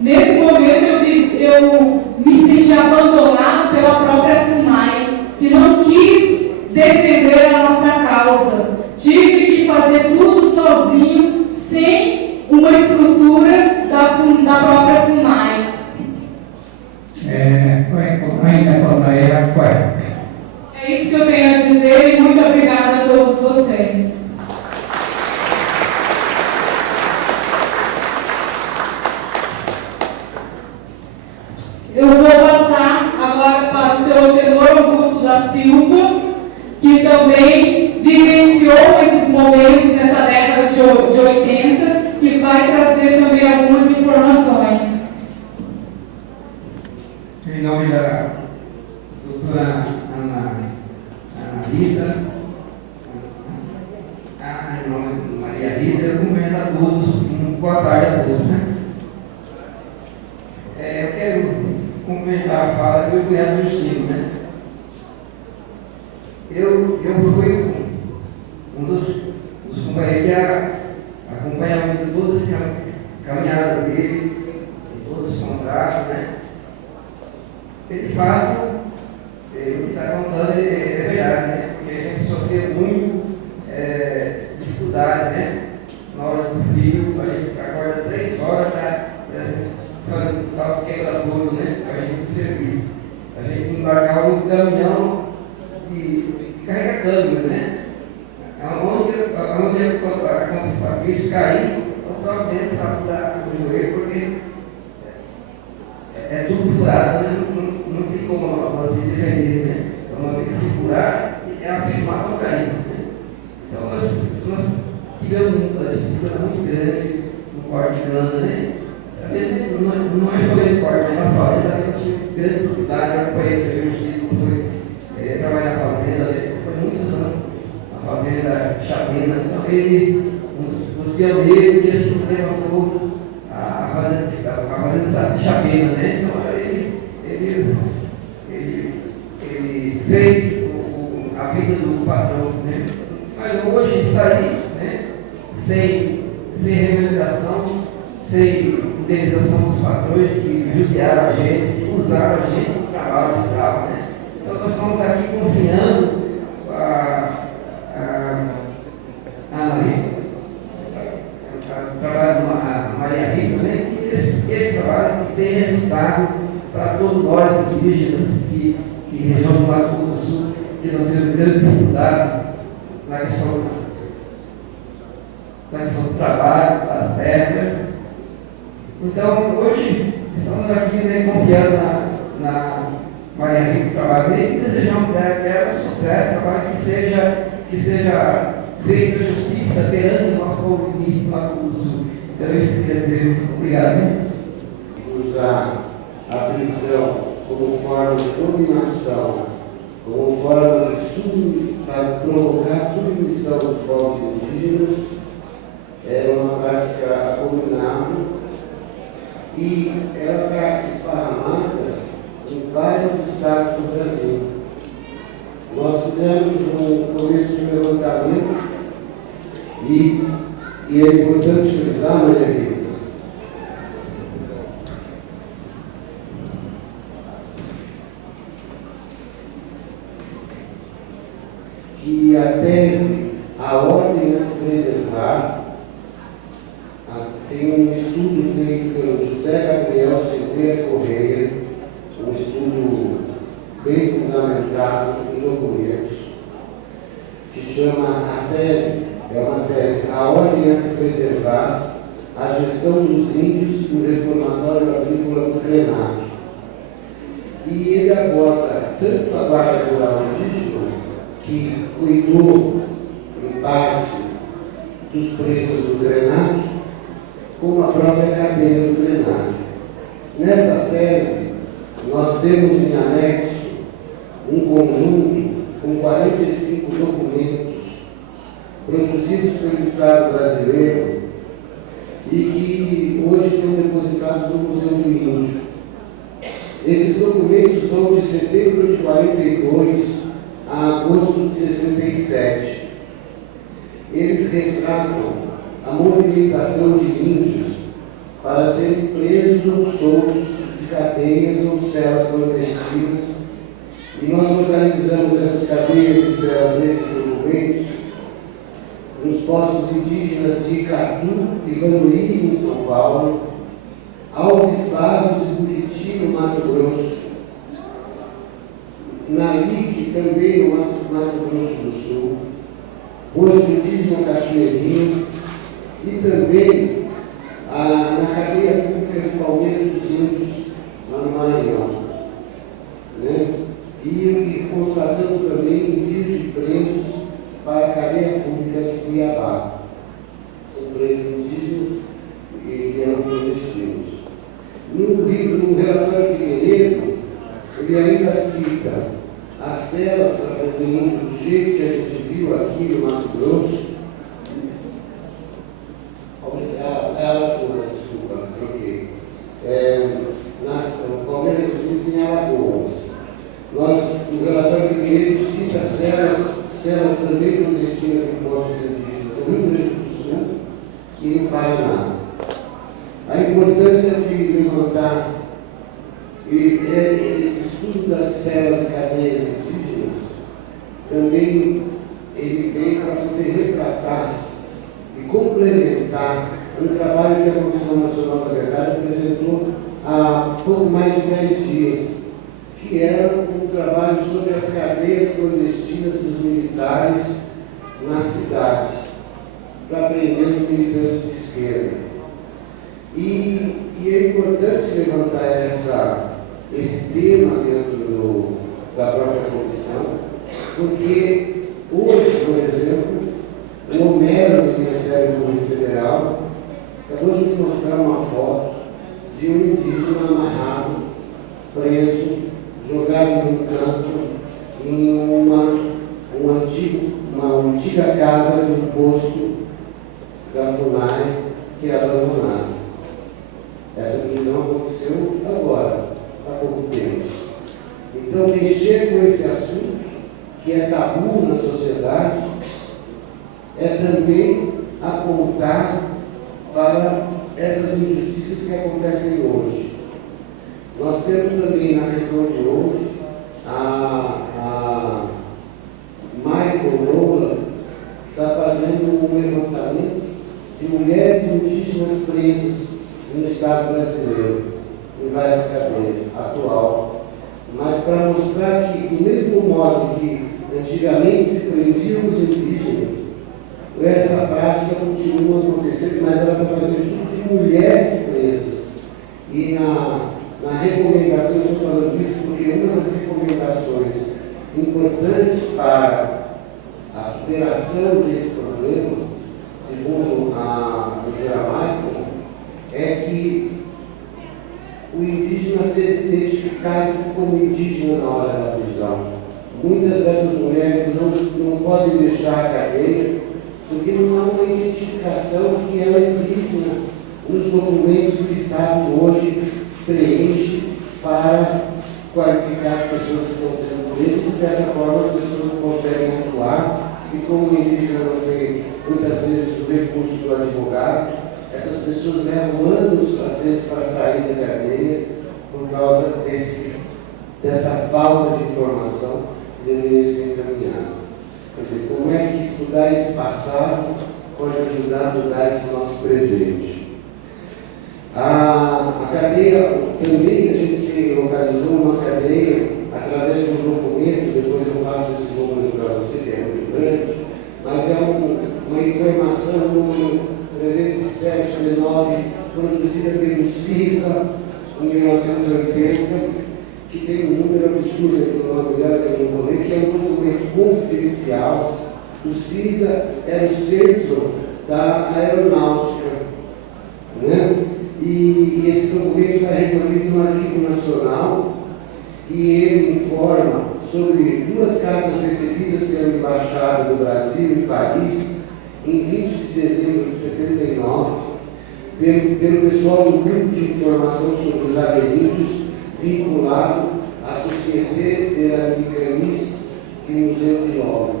Nesse momento eu me senti abandonado pela própria FUNAI, que não quis defender a nossa causa. Tive que fazer tudo sozinho, sem uma estrutura da própria FUNAI. É isso que eu tenho a dizer e muito obrigada a todos vocês. Eu vou passar agora para o senhor Tenor Augusto da Silva, que também vivenciou esses momentos nessa década de 80, que vai trazer também algumas informações. Em nome da doutora Ana Rita, em nome de Maria Rita, eu cumprimento a todos, boa tarde a todos. Eu quero complementar a fala do meu cunhado Justino, Eu fui um dos companheiros que acompanhava toda essa caminhada dele, todos os contratos, E de fato, o que está contando é verdade, Porque a gente sofreu muito dificuldade, Na hora do frio, a gente acorda 3 horas para fazer o tal quebra-tudo, A gente do serviço. A gente embarcava no caminhão e carrega câmbio, Onde a isso cair, o próprio vento sabe do joelho, porque é tudo furado, Não tem como você defender, Então você tem que segurar e afirmar para cair, Então nós tivemos uma dificuldade muito grande no quarto de cana, Não é somente o quarto, mas na fazenda também tive grande dificuldade, acompanhei o Chico, foi trabalhar na fazenda, foi muitos anos na fazenda Chapina, então ele, os pioneiros que assim levantou a fazenda Chapina, Então ele fez a vida do patrão, Mas hoje está aí, sem remuneração, sem indenização dos patrões que judiaram a gente, usaram a gente no trabalho escravo, Então nós estamos aqui confiando a Maria Rita, que esse trabalho tem resultado para todos nós indígenas que região do Mato Grosso do Sul, que nós temos grande dificuldade na questão do trabalho, das terras. Então, hoje, estamos aqui confiando na Maria Rita, o trabalho dele, e desejamos que ela sucesso, trabalho que seja feita justiça perante o nosso povo indígena do Mato Grosso do Sul. Então, é isso que eu queria dizer. Obrigado. Usar a prisão como forma de dominação, como forma de provocar a submissão dos povos indígenas, é uma prática abominável e ela está esparramada em vários estados do Brasil. Nós fizemos um começo de levantamento e é importante frisar, Maria Rita, que a tese, a ordem a se preservar, tem um estudo feito pelo José Gabriel Silveira Correia, um estudo bem fundamentado em documentos, que chama a tese, é uma tese, a ordem a se preservar, a gestão dos índios do Reformatório Agrícola do Krenak. E ele aborda tanto a Guarda Rural Indígena, que cuidou, em parte, dos presos do Krenak, como a própria cadeia do Krenak. Nessa tese, nós temos em anexo um conjunto com 45 documentos produzidos pelo Estado brasileiro e que hoje estão depositados no Museu do Índio. Esses documentos são de setembro de 42 a agosto de 67. Eles retratam a movimentação de índios para serem presos ou soltos de cadeias ou celas clandestinas, e nós organizamos essas cadeias e celas nesses documentos nos postos indígenas de Icatu e Vanduí, em São Paulo, Alves Barros e Buriti, no Mato Grosso, Nalique, também no Mato Grosso do Sul, posto indígena Cachoeirinho e também na cadeia pública de Palmeira dos Índios, lá no Maranhão. Né? E constatamos também envios de presos para a cadeia pública de Cuiabá. São presos indígenas que eram clandestinos. No relatório Figueiredo, ele ainda cita as celas para prender índio do jeito que a gente viu aqui no Mato Grosso. Desculpa, troquei. O Palmeiras dos Índios em Alagoas. No relatório Figueiredo cita celas também clandestinas em postos indígenas no Rio Grande do Sul e no Paraná. A importância de levantar esse estudo das celas e cadeias indígenas também ele veio para poder retratar e complementar um trabalho que a Comissão Nacional da Verdade apresentou há pouco mais de 10 dias, que era um trabalho sobre as cadeias clandestinas dos militares nas cidades, para prender os militantes de esquerda. E é importante levantar esse tema dentro da própria comissão, porque hoje, por exemplo, o Homero do Ministério Público Federal acabou de me mostrar uma foto de um indígena amarrado, preso, jogado num canto em uma antiga casa de um posto da FUNAI que é abandonado. Essa prisão aconteceu agora, há pouco tempo. Então, mexer com esse assunto, que é tabu na sociedade, é também apontar para essas injustiças que acontecem hoje. Nós temos também na questão de hoje a Michael Lola está fazendo um levantamento de mulheres indígenas presas no Estado brasileiro, em várias cadeias, atual. Mas para mostrar que, do mesmo modo que antigamente se prendiam os indígenas, essa prática continua acontecendo, mas ela está fazendo estudo de mulheres presas. E na recomendação, eu estou falando isso porque uma das recomendações importantes para a superação desse problema, segundo a doutora Michael, é que o indígena seja identificado como indígena na hora da prisão. Muitas dessas mulheres não podem deixar a cadeia porque não há uma identificação de que ela é indígena nos documentos que o Estado hoje preenche para qualificar as pessoas que estão sendo presas, e dessa forma as pessoas não conseguem atuar, e como o indígena não tem muitas vezes o recurso do advogado, essas pessoas levam anos, às vezes, para sair da cadeia por causa dessa falta de informação que deveria ser encaminhada. Quer dizer, como é que estudar esse passado pode ajudar a mudar esse nosso presente? A cadeia, também a gente localizou uma cadeia através de um documento, depois eu passo esse documento para você, que é muito grande, mas é uma informação número 307-19, produzida pelo em 1980, que tem um número absurdo aqui no nome dela, que eu não vou ler, que é um documento confidencial. O CISA era o centro da aeronáutica, né? E esse documento está recolhido no Arquivo Nacional e ele informa sobre 2 cartas recebidas pela Embaixada do Brasil em Paris em 20 de dezembro de 79, pelo pessoal do Grupo de Informação sobre os Ameríndios, vinculado à Société de l'Américanisme e Museu de l'Homme,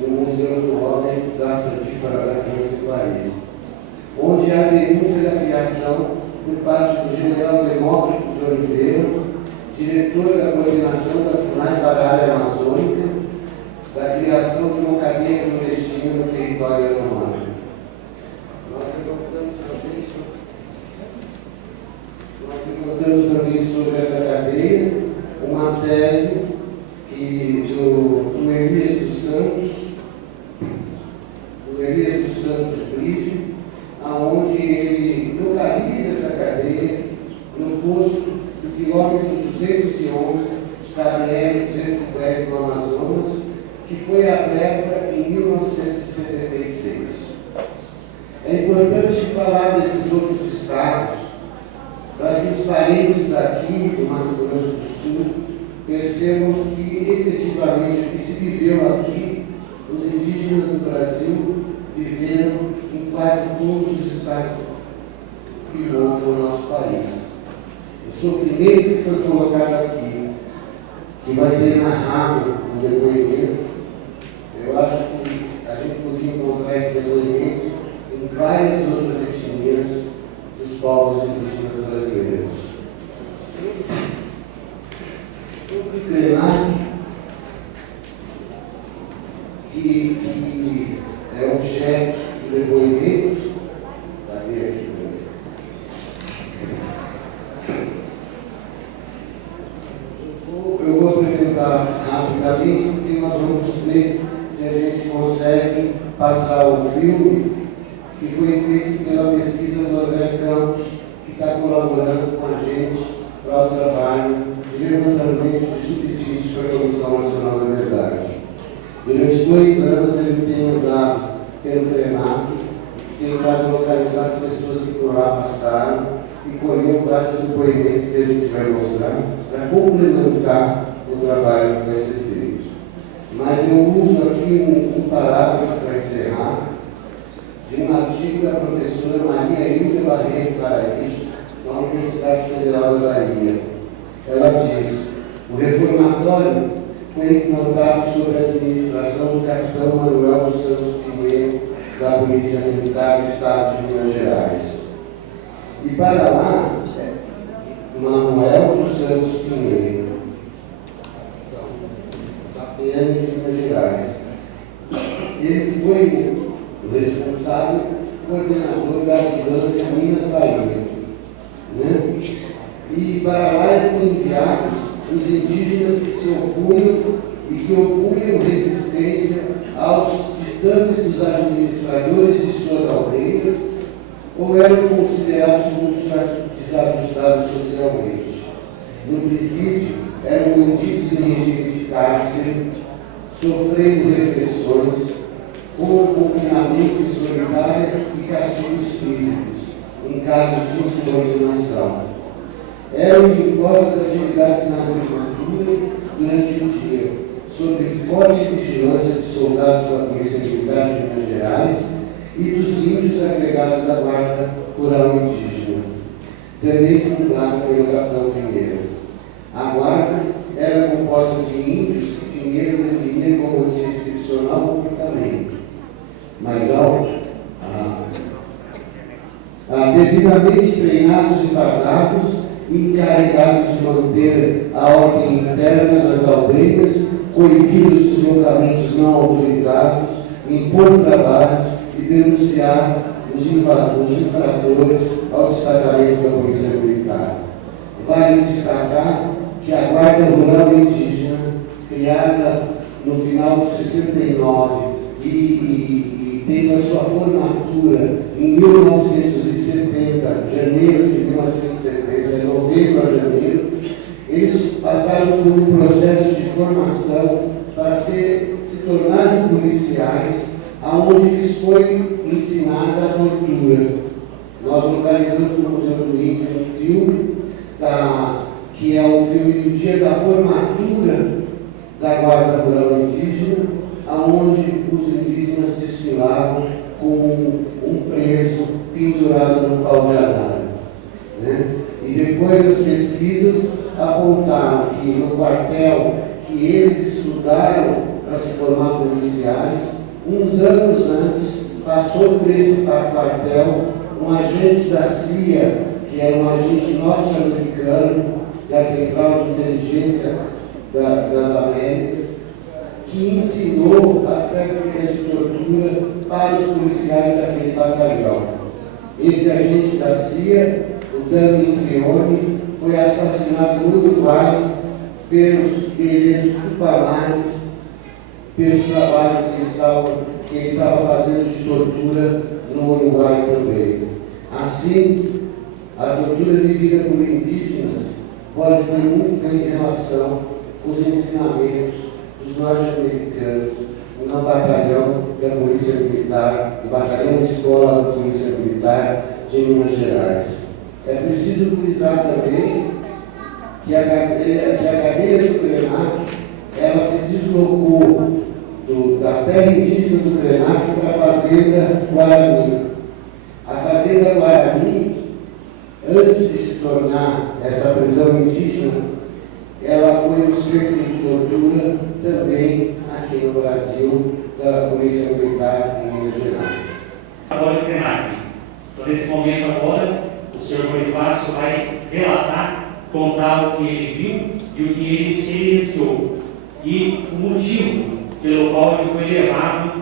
o Museu do Homem da França em Paris, onde há denúncia da criação por parte do general Demócrito de Oliveira, diretor da coordenação da FUNAI para a área amazônica, da criação de uma cadeia clandestina no território yanomami. Nós levantamos também sobre essa cadeia uma tese do Elias dos Santos Brígio, aonde ele localiza essa cadeia no posto do quilômetro 211 da BR-210 no Amazonas, que foi aberta em 1976. É importante falar desses outros estados, para que os parentes aqui do Mato Grosso do Sul percebam que, efetivamente, o que se viveu aqui, os indígenas do Brasil viveram em quase todos os estados que montam o nosso país. O sofrimento que foi colocado aqui, que vai ser narrado no depoimento, eu acho que a gente podia encontrar esse depoimento em várias outras etnias dos povos indígenas brasileiros. Sobre o Krenak, que é objeto do depoimento, cadê aqui? Eu vou apresentar rapidamente, porque nós vamos ver se a gente consegue passar o filme que foi feito pela pesquisa do André Campos, que está colaborando com a gente para o trabalho de levantamento de subsídios para a Comissão Nacional da Verdade. Durante 2 anos ele tem andado pelo Krenak, tentado localizar as pessoas que por lá passaram e colheu vários depoimentos que a gente vai mostrar para complementar o trabalho que vai ser feito. Mas eu uso aqui um parágrafo para encerrar, de um artigo da professora Maria Hilda Barreto Paraíso, da Universidade Federal da Bahia. Ela diz: o reformatório foi implantado sob a administração do capitão Manuel dos Santos Pinheiro, da Polícia Militar do Estado de Minas Gerais. E para lá, Manuel dos Santos Pinheiro, da PM de Minas Gerais. Ele foi o responsável coordenador da ambulância Minas Bahia. Né? E para lá eram enviados os indígenas que se opunham e que opunham resistência aos ditames dos administradores de suas aldeias ou eram considerados muito desajustados socialmente. No presídio, eram mantidos em regime de cárcere, sofrendo repressões, com confinamento em solitária e castigos físicos, em caso de insubordinação. Eram impostas atividades na agricultura durante o dia, sob forte vigilância de soldados da Polícia Militar de Minas Gerais e dos índios agregados à Guarda Rural Indígena, também fundada pelo capitão Pinheiro. A Guarda era composta de índios que Pinheiro definia como de excepcional comportamento. Mais alto, devidamente treinados e fardados, encarregados de manter a ordem interna das aldeias, coibir os deslocamentos não autorizados, impor trabalhos e denunciar os infratores ao destacamento da Polícia Militar. Vale destacar que a Guarda Rural Indígena, criada no final de 69 e teve a sua formatura em 1970, janeiro de 1970, novembro a janeiro, eles passaram por um processo de formação para se tornarem policiais, aonde lhes foi ensinada a tortura. Nós localizamos no Museu do Índio um filme, que é o filme do dia da formatura da Guarda Rural Indígena, aonde os indígenas desfilavam com um preso pendurado no pau de arara. Né? E depois as pesquisas apontaram que no quartel que eles estudaram para se formar policiais, uns anos antes, passou por esse quartel um agente da CIA, que era um agente norte-americano da Central de Inteligência das Américas, que ensinou as técnicas de tortura para os policiais daquele batalhão. Esse agente da CIA, o Dani Trione, foi assassinado no Uruguai pelos guerreiros tupamaros, pelos trabalhos que ele estava fazendo de tortura no Uruguai também. Assim, a tortura vivida por indígenas pode ter muito em relação com os ensinamentos dos norte-americanos no batalhão da Polícia Militar, no batalhão escola da Polícia Militar de Minas Gerais. É preciso frisar também que a cadeia do Krenak, ela se deslocou da terra indígena do Krenak para a Fazenda Guarani. A Fazenda Guarani, antes de se tornar essa prisão indígena, ela foi um centro de tortura também aqui no Brasil, da Polícia Militar em Minas Gerais. Agora o Krenak. Então, nesse momento agora, o senhor Bonifácio vai relatar, contar o que ele viu e o que ele experienciou e o motivo pelo qual ele foi levado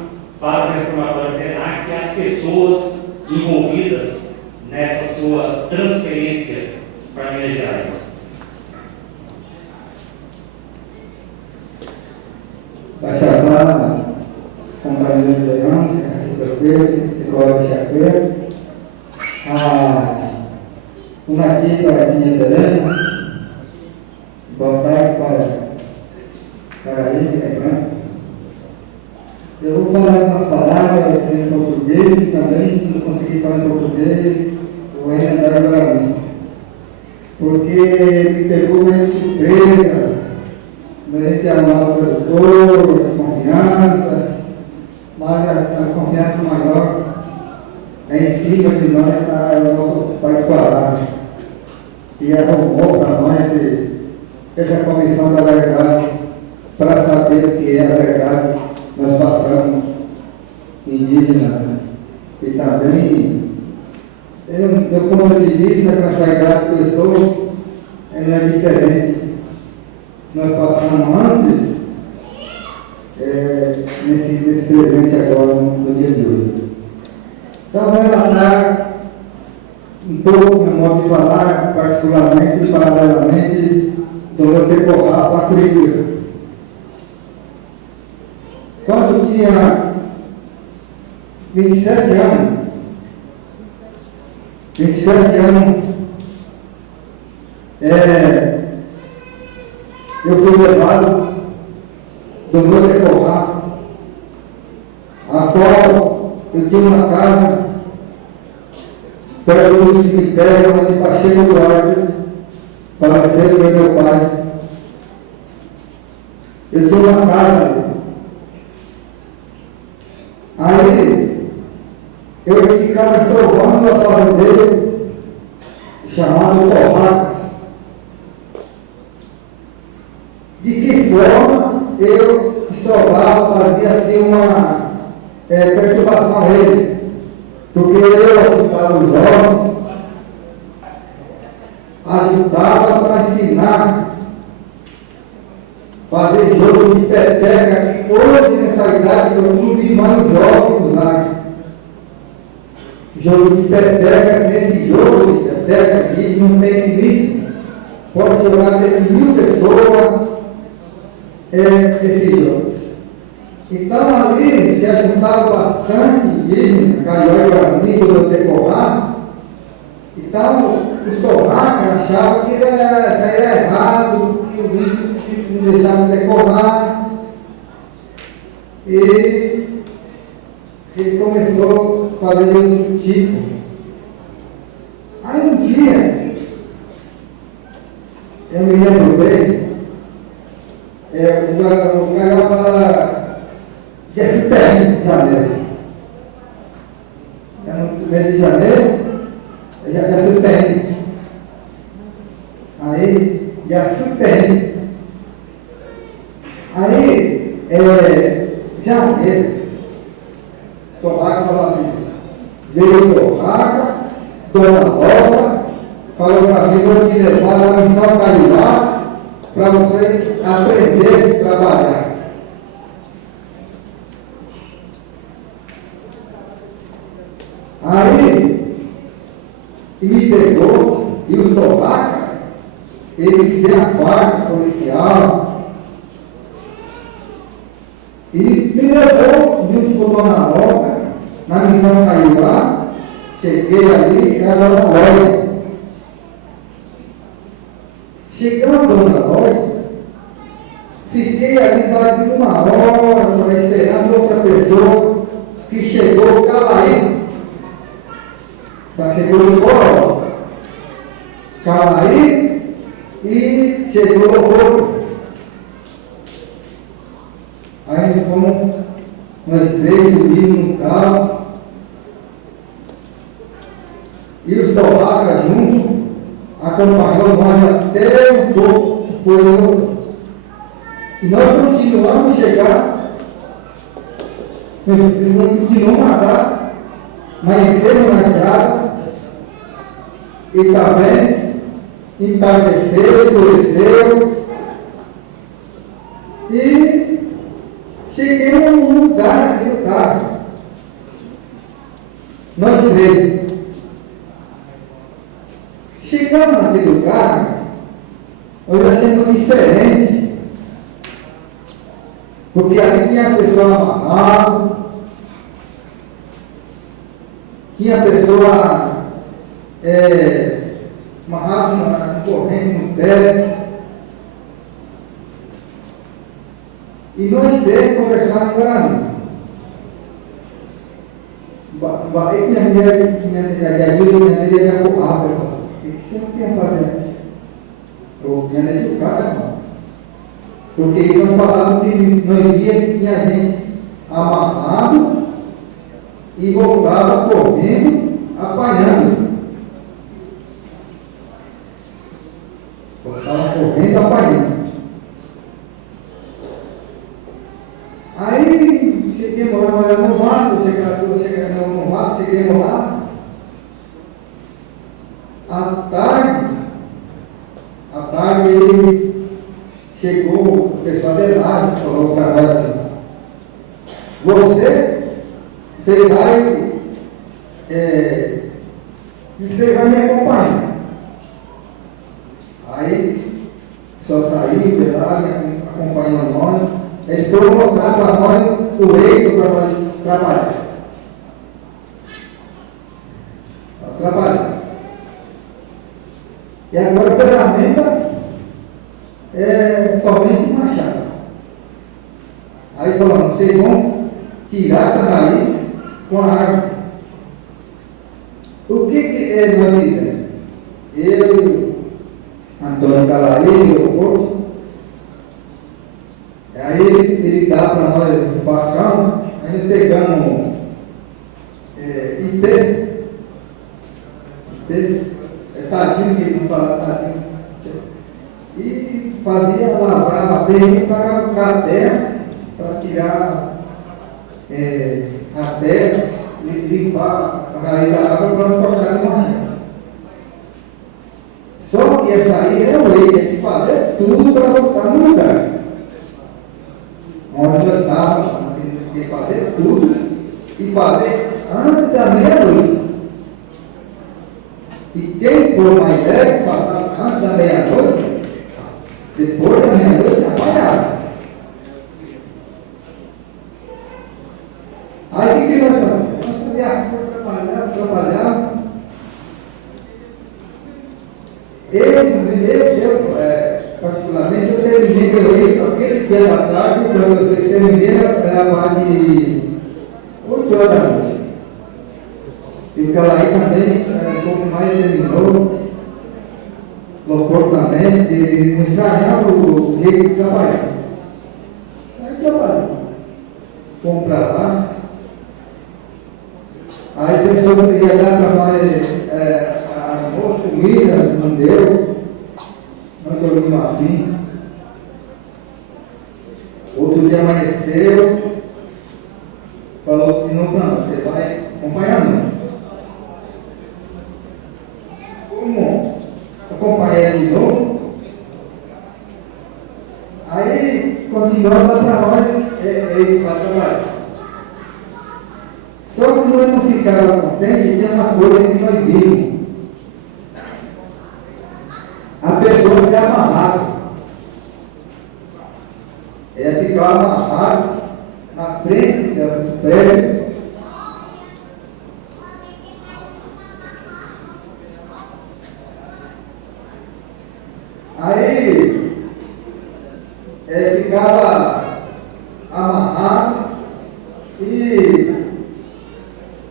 para o reformatório Krenak e as pessoas envolvidas nessa sua transferência para Minas Gerais. Vai chamar companheiro de Leôncia, que coloca chapéu, uma tia Helena, boa tarde para ele, né? Eu vou falar algumas palavras em português também, se não conseguir falar em português, eu vou emendar para mim. Porque me pegou meio surpresa, a gente amava o tradutor, a confiança, mas a confiança maior é em cima de nós, o nosso Pai Parado, que arrumou para nós essa comissão da verdade, para saber o que é a verdade. Nós passamos indígena e também, eu ponto de vista, com essa idade que eu estou, ela é diferente. Nós passamos antes, nesse presente agora, no dia de hoje. Então, vai relatar um pouco, meu modo de falar, particularmente e paralelamente, do meu percorrer para a cultura. Quando eu tinha 27 anos, eu fui levado do meu decorrer, a qual eu tinha uma casa perto do cemitério onde Pacheco Duarte faleceu com meu pai. Eu tinha uma casa. Aí eu ficava estovando a fazendeiro chamado Torracas. De que forma eu estovava, fazia assim uma perturbação a eles? Porque eu ajudava os jovens, ajudava para ensinar, fazer jogo de peteca, que hoje nessa idade eu não vi mais jovens usar. Jogo de petecas, nesse jogo de peteca, diz não tem limite, pode jogar desde 1000 pessoas esse jogo. Então ali se ajuntava bastante indígena, Caió e Guarani, do decorrer. Então os torracos achavam que isso aí era errado, que os índios não deixavam decorar. E ele começou a fazer outro tipo. Aí um dia, eu me lembro bem, o cara fala dia 31 de janeiro. No mês de janeiro, já se perde. Aí, já se perde. Aí, janeiro, Torraca falou assim, veio Torraca, Dona Loba, falou para mim, vou te levar na missão Cariuá para você aprender a trabalhar. Aí, me pegou, e os Torracas, eles iam a farda policial, e me levou junto com a Dona Loba, na missão Cariuá. Cheguei ali, era Dona Loba. Chegando a Dona Loba, fiquei ali mais de 1 hora, esperando outra pessoa, que chegou Calaí. Chegou no colo, Calaí, e chegou no corpo. Aí nós fomos, nós 3 subimos no carro, e os Torracas juntos, acompanhou nós até o topo, e nós continuamos a chegar, nós continuamos a andar, amanhecemos na estrada, e também entardeceu, escureceu, e cheguei num lugar aqui no carro. Nós 3. Chegamos naquele lugar, nós achamos diferente, porque ali tinha a pessoa amarrada, tinha a pessoa amarrada na corrente no pé, e nós 3 conversamos com ela. Minha mulher ia porrar, o que eu tinha a fazer? Eu tinha educado, irmão. Porque eles não falavam que nós via que tinha gente amarrado e voltava correndo, apanhando. Voltava correndo, apanhando. Aí, cheguei lá no mato, cheguei lá. À tarde ele chegou, o pessoal de lá, falou para nós assim, você vai me acompanhar. Aí só saiu de lá, acompanhando nós. Eles foram mostrar para nós o reino para nós trabalhar. E agora a ferramenta é somente machado. Aí falando, vocês vão tirar essa raiz com a árvore. O que nós fizemos? Eu, Antônio Calaí, o corpo. Aí ele dá para nós o facão, aí nós pegamos IP, tadinho, que não fala tadinho, e fazia, lavrava bem, pagava com a terra, para tirar a terra, e limpar a raiz da água para não cortar no machado. Só que essa aí era o rei, tinha que fazer tudo para voltar no lugar. Onde nós estávamos, assim, tinha que fazer tudo e fazer antes da meia-noite. E quem for mais velho, passar antes da meia-noite, depois da meia-noite, apagava. Aí o que nós fazíamos? Nós fazíamos a força, trabalhar. particularmente, eu terminei aquele dia da tarde, eu terminei a parte de 8 horas da noite. E o Calaí também, um pouco mais terminou, louvor também, de nos ganhar o jeito de trabalhar. Aí trabalhamos. Fomos para lá. Aí a pessoa queria dar para nós almoço, comida, não deu. Nós dormimos assim. Outro dia amanheceu, falou que não, você vai acompanhar não. Como acompanhar de novo? Aí continuava para nós ele para trabalhar. Só que nós não ficávamos contentes, tinha uma coisa que nós vimos. A pessoa se amarrava. Ela ficava amarrada na frente do prédio. Aí ficava amarrado e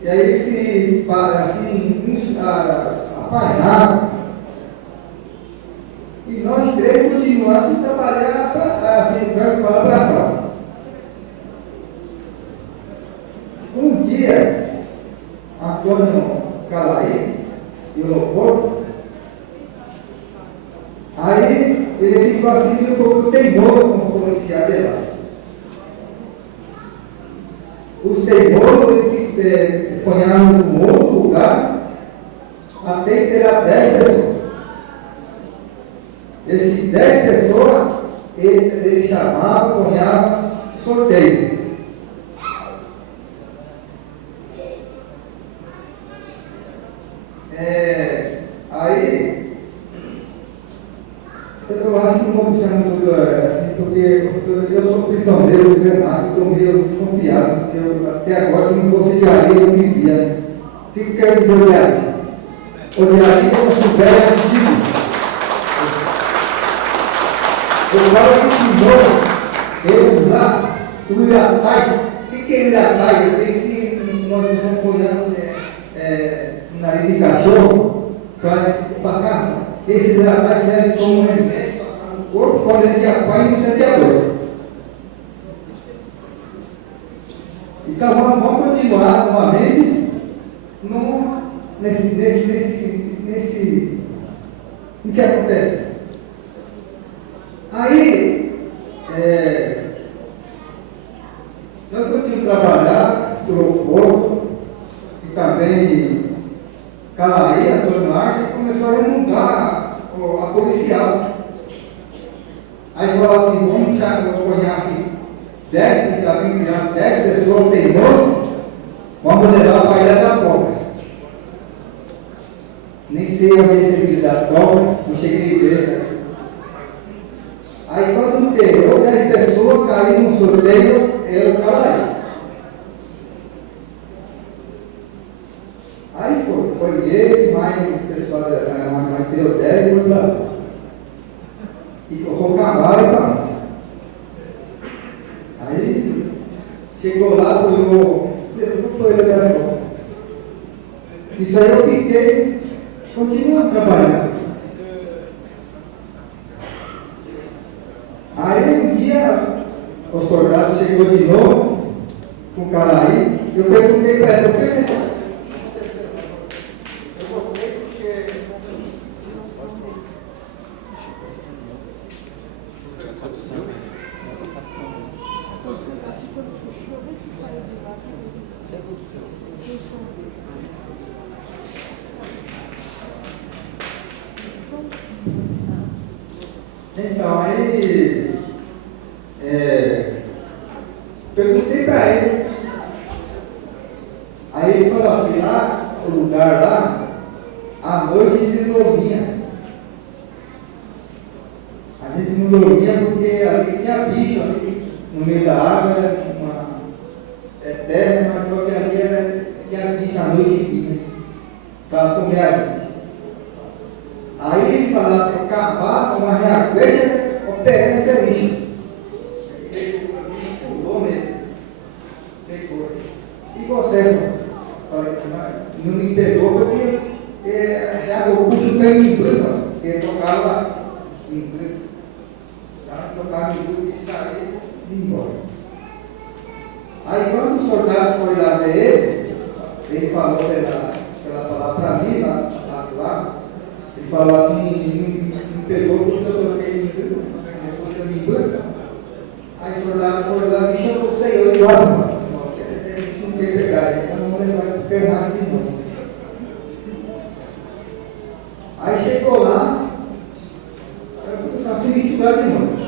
aí assim, apanhava. E nós três continuamos a trabalhar assim, para abraçar. Um dia, Antônio Calaí, e o louvor, aí ele ficou assim, um pouco teimoso com o policial de lá. Os teimosos, ele ponharam em um outro lugar, até ter 10 pessoas. Esses 10 pessoas, ele chamava, ponhava, sorteio. Aí, eu acho que não vou puxar muito assim, porque eu sou prisioneiro do Renato, estou meio desconfiado, porque até agora, se não fosse diaria, eu vivia. O que quer dizer diaria? O diaria é uma supera antigo. O cara que ensinou eu usar o Iratai. O que é Iratai? Nós estamos olhando nariz de cachorro para caça. Esse Iratai serve como remédio para o corpo, quando ele apanha e não sente a dor. Então vamos continuar novamente o que acontece. Aí, nós continuamos a trabalhar pelo corpo, e também Calaí, Antônio Arce, começou a mudar a policial. Aí falou assim, vamos apanhar assim, 10 pessoas teimosas, vamos levar para a Ilha das Cobras. Nem sei a Ilha das Cobras, não cheguei em igreja. Aí quando pegou 10 pessoas, caiu no sorteio, era o Calaí. Aí foi ele, mais o pessoal, mais deu 10 e foi para lá. E foi o cavalo e para. Aí chegou lá, foi ele até agora. Isso aí eu fiquei, continuando trabalhando. Aí um dia o soldado chegou de novo com o Calaí, eu perguntei para ele, por que você está? Eu voltei porque então, aí perguntei para ele. Aí ele falou assim, lá, o lugar lá, à noite ele não dormia. A gente não dormia porque ali tinha bicho, ali no meio da água, era uma terra, mas só que ali tinha bicho a noite inteira, para comer a bicho. Aí ele falava assim, cavalo cabeça, operando esse lixo. Ele pulou nele. Pegou. E você, não me pegou porque o puxo veio em grupo, porque ele tocava em grupo. Tocava em grupo e saía e ia embora. Aí quando o soldado foi lá ver ele falou pela palavra para mim, lá, ele falou assim, não pegou porque eu toquei em grupo, depois eu me grupo. Aí o soldado foi lá, me chamou, sei eu, eles não querem pegar, então não vou levar para o Fernando de novo. Aí chegou lá, eu só fui estudar de novo.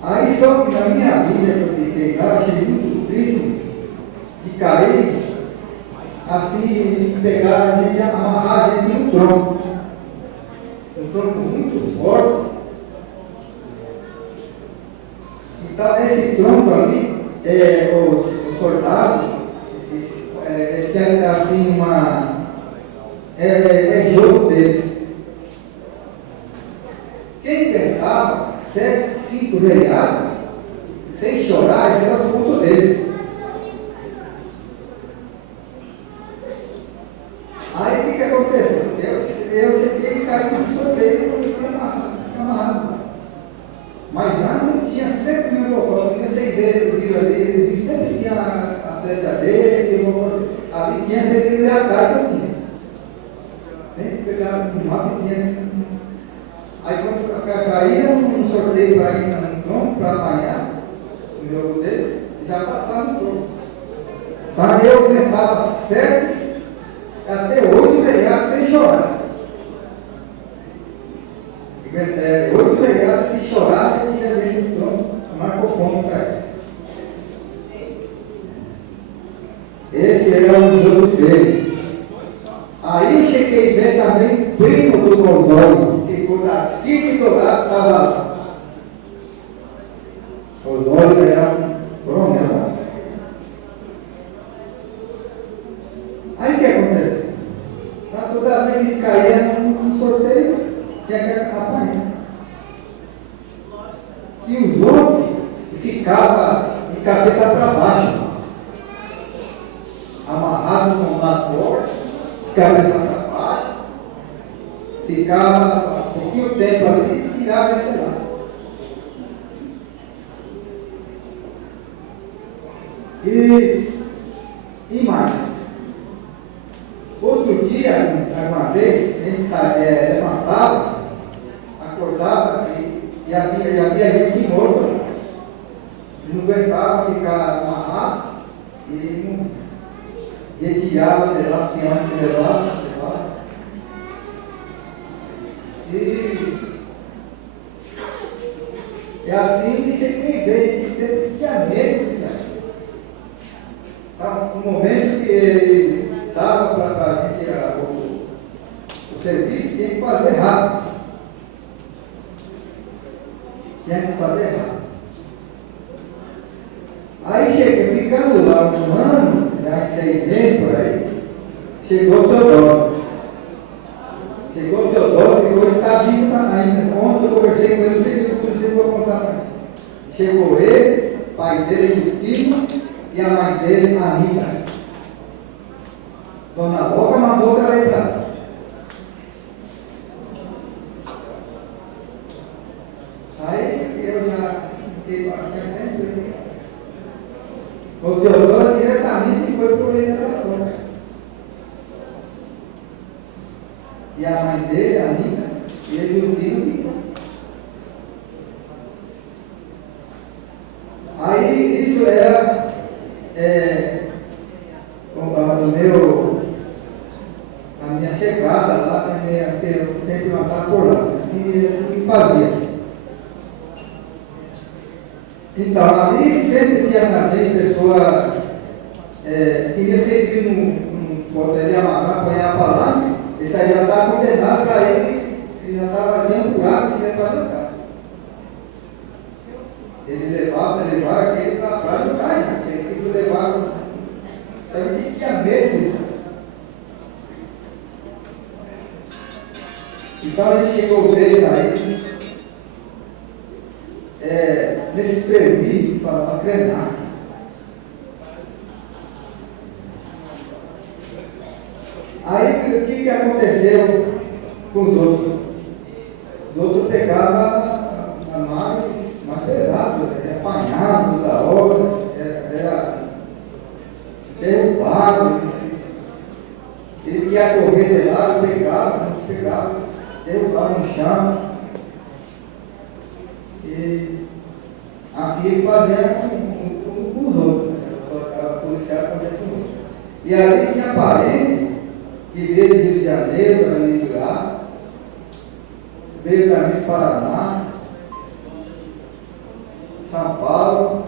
Aí só que na minha vida que eu fiquei lá, achei muito triste de cair, assim, de pegar a gente, amarrar a gente no tronco. Um tronco muito forte. Então, esse tronco ali, o soldado, ele tem assim é jogo deles. Quem pegava 7, 5 reais, sem chorar, esse era o ponto dele. Aí o que aconteceu? Eu cheguei e caí no cima dele e fui amarrado. Mas lá não tinha sempre meu local, tinha 100 vezes ali, sempre tinha a flecha dele, ali tinha 100 vezes atrás, não tinha. Sempre pegava no mapa e tinha. Aí quando caía um sorteio para ir no tronco, para apanhar, no jogo deles, já passava no tronco. Mas eu levava 7 até 8 reais sem chorar. 8 reais sem chorar, eu tinha dentro do tronco, marcou ponto para eles. Esse era o jogo deles. Aí eu cheguei bem também, primo do Osório, que foi daqui que do lado estava lá. O Osório era um coronel. Aí o que aconteceu? Toda vez que caía num sorteio, tinha que apanhar. E os outros ficavam de cabeça para baixo, amarrados numa corda, de cabeça para baixo, ficava um pouquinho tempo ali e tirava ele lá. E mais. Outro dia, uma vez, a gente levantava, acordava e havia gente morta. Não aguentava ficar amarrado e tirava de lá, tinha onde levava. E assim cheguei bem, que tinha medo disso aí. No momento que ele dava para a gente o serviço, tinha que fazer rápido. Aí cheguei, ficando lá um ano, já 6 meses por aí, chegou o Teodoro. Que hoje está vivo ainda. Ontem eu conversei com ele, não sei o que eu vou contar. Chegou ele, pai dele, Justino, e a mãe dele, Anitta. Dona Boca mandou para ela entrar. Aí eu já fiquei para frente. O Teodoro diretamente foi por ele da boca. E a mãe dele, a Anitta, e ele e o Dino ficou. Aí isso era a minha chegada lá, eu sempre andava por lá, assim que fazia. Então, ali sempre tinha também pessoa queria servir num fotel de amarrar, apanhar a palavra, esse aí já estava condenado para ele já estava ali ampurado, se para jogar. Ele levava aquele para jogar, ele quis levar. Então ele tinha medo disso. Então a gente chegou vez aí, nesse presídio, para treinar. Aí o que aconteceu com os outros? Os outros pegavam a mais pesado, apanhado da hora, era derrubado, ele ia correr de lá, pegava, derrubava no chão. E assim ele fazia com os outros, a policial fazia com os outros. E ali tinha parente que veio do Rio de Janeiro para me lá, veio também do Paraná, São Paulo,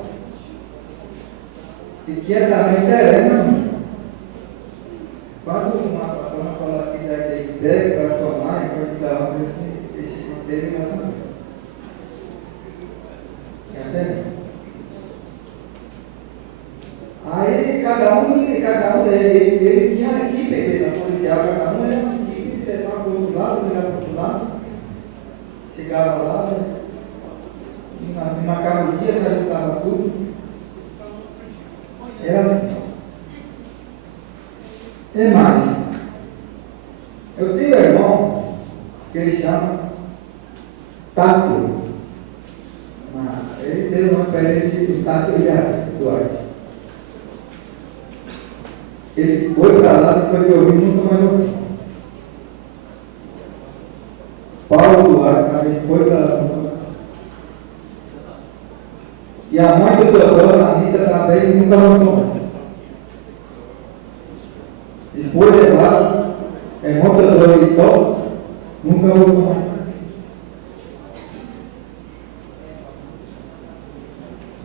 e tinha também Terena. Quando uma patrona falou aqui da ideia para tomar, eu vou te dar uma coisa assim, esse não teve nada. Entende? Aí cada um, ele tinha uma equipe da policial, cada um era uma equipe, levava para o outro lado, levava para o outro lado, chegava lá, marcava o dia, se ajudava tudo. Era assim. E mais, eu tenho um irmão que ele chama Tato. Ele teve uma experiência de Tato Duarte. Ele foi para lá, depois que eu vi, nunca mais voltou. Paulo Duarte também foi para lá. E a mãe do doutor, a Anitta, também nunca voltou. E foi levado, irmão do doutor Vitor, nunca voltou mais.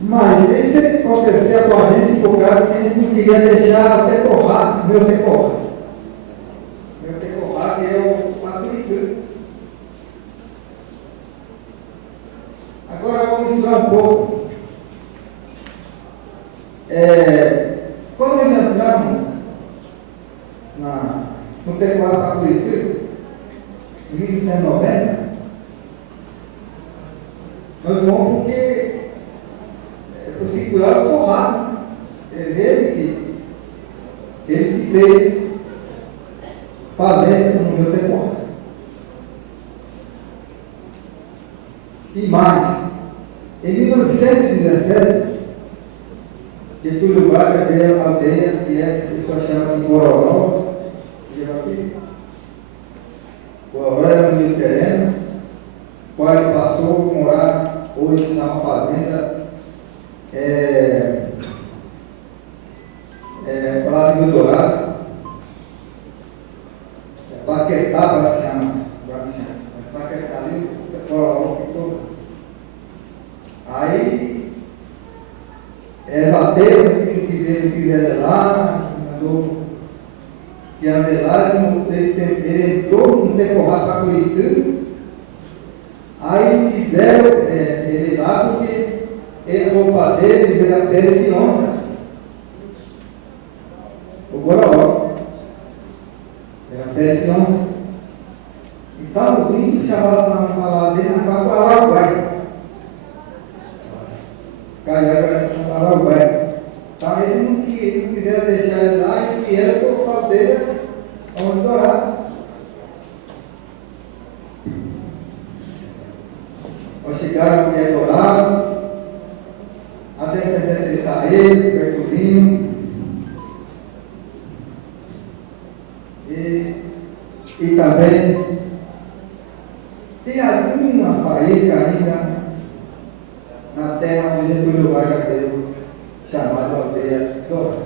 Mas isso acontecia com a gente por causa que a gente não queria deixar decorrar, meu decorrar. Meu decorrar, que é o Patricã. Agora vamos misturar um pouco. Quando nós entramos no Tecoá Patricã, em 1990, nós fomos porque o segurança ficou rápido. Ele que fez fazenda no meu tempo. E mais, em 1917, Getúlio Vargas veio a aldeia que as pessoas chamam de Bororó, Bororó era um rio terreno, qual ele passou a morar hoje na fazenda para Rio Dourado, Paquetá, para chama, Paquetá ali, ficou. Aí bateu, não quiser lá, mandou se andar lá, ele entrou no Tecorá para Curitiba. Aí quiseram ele lá porque ele foi para deles, ele era pele de onça. O Bororó. Era pele de onça. Então os índios chamavam na ladeira para Araguai. Caiaga para Araguai. Então eles não quiseram deixar ele lá e vieram para a aldeia onde Dourado. Nós chegaram aqui a Dourado, a descendência de Itaê, Bertolino, e também tem alguma faísca ainda na terra onde Getúlio Vargas deu, chamada aldeia Dourado.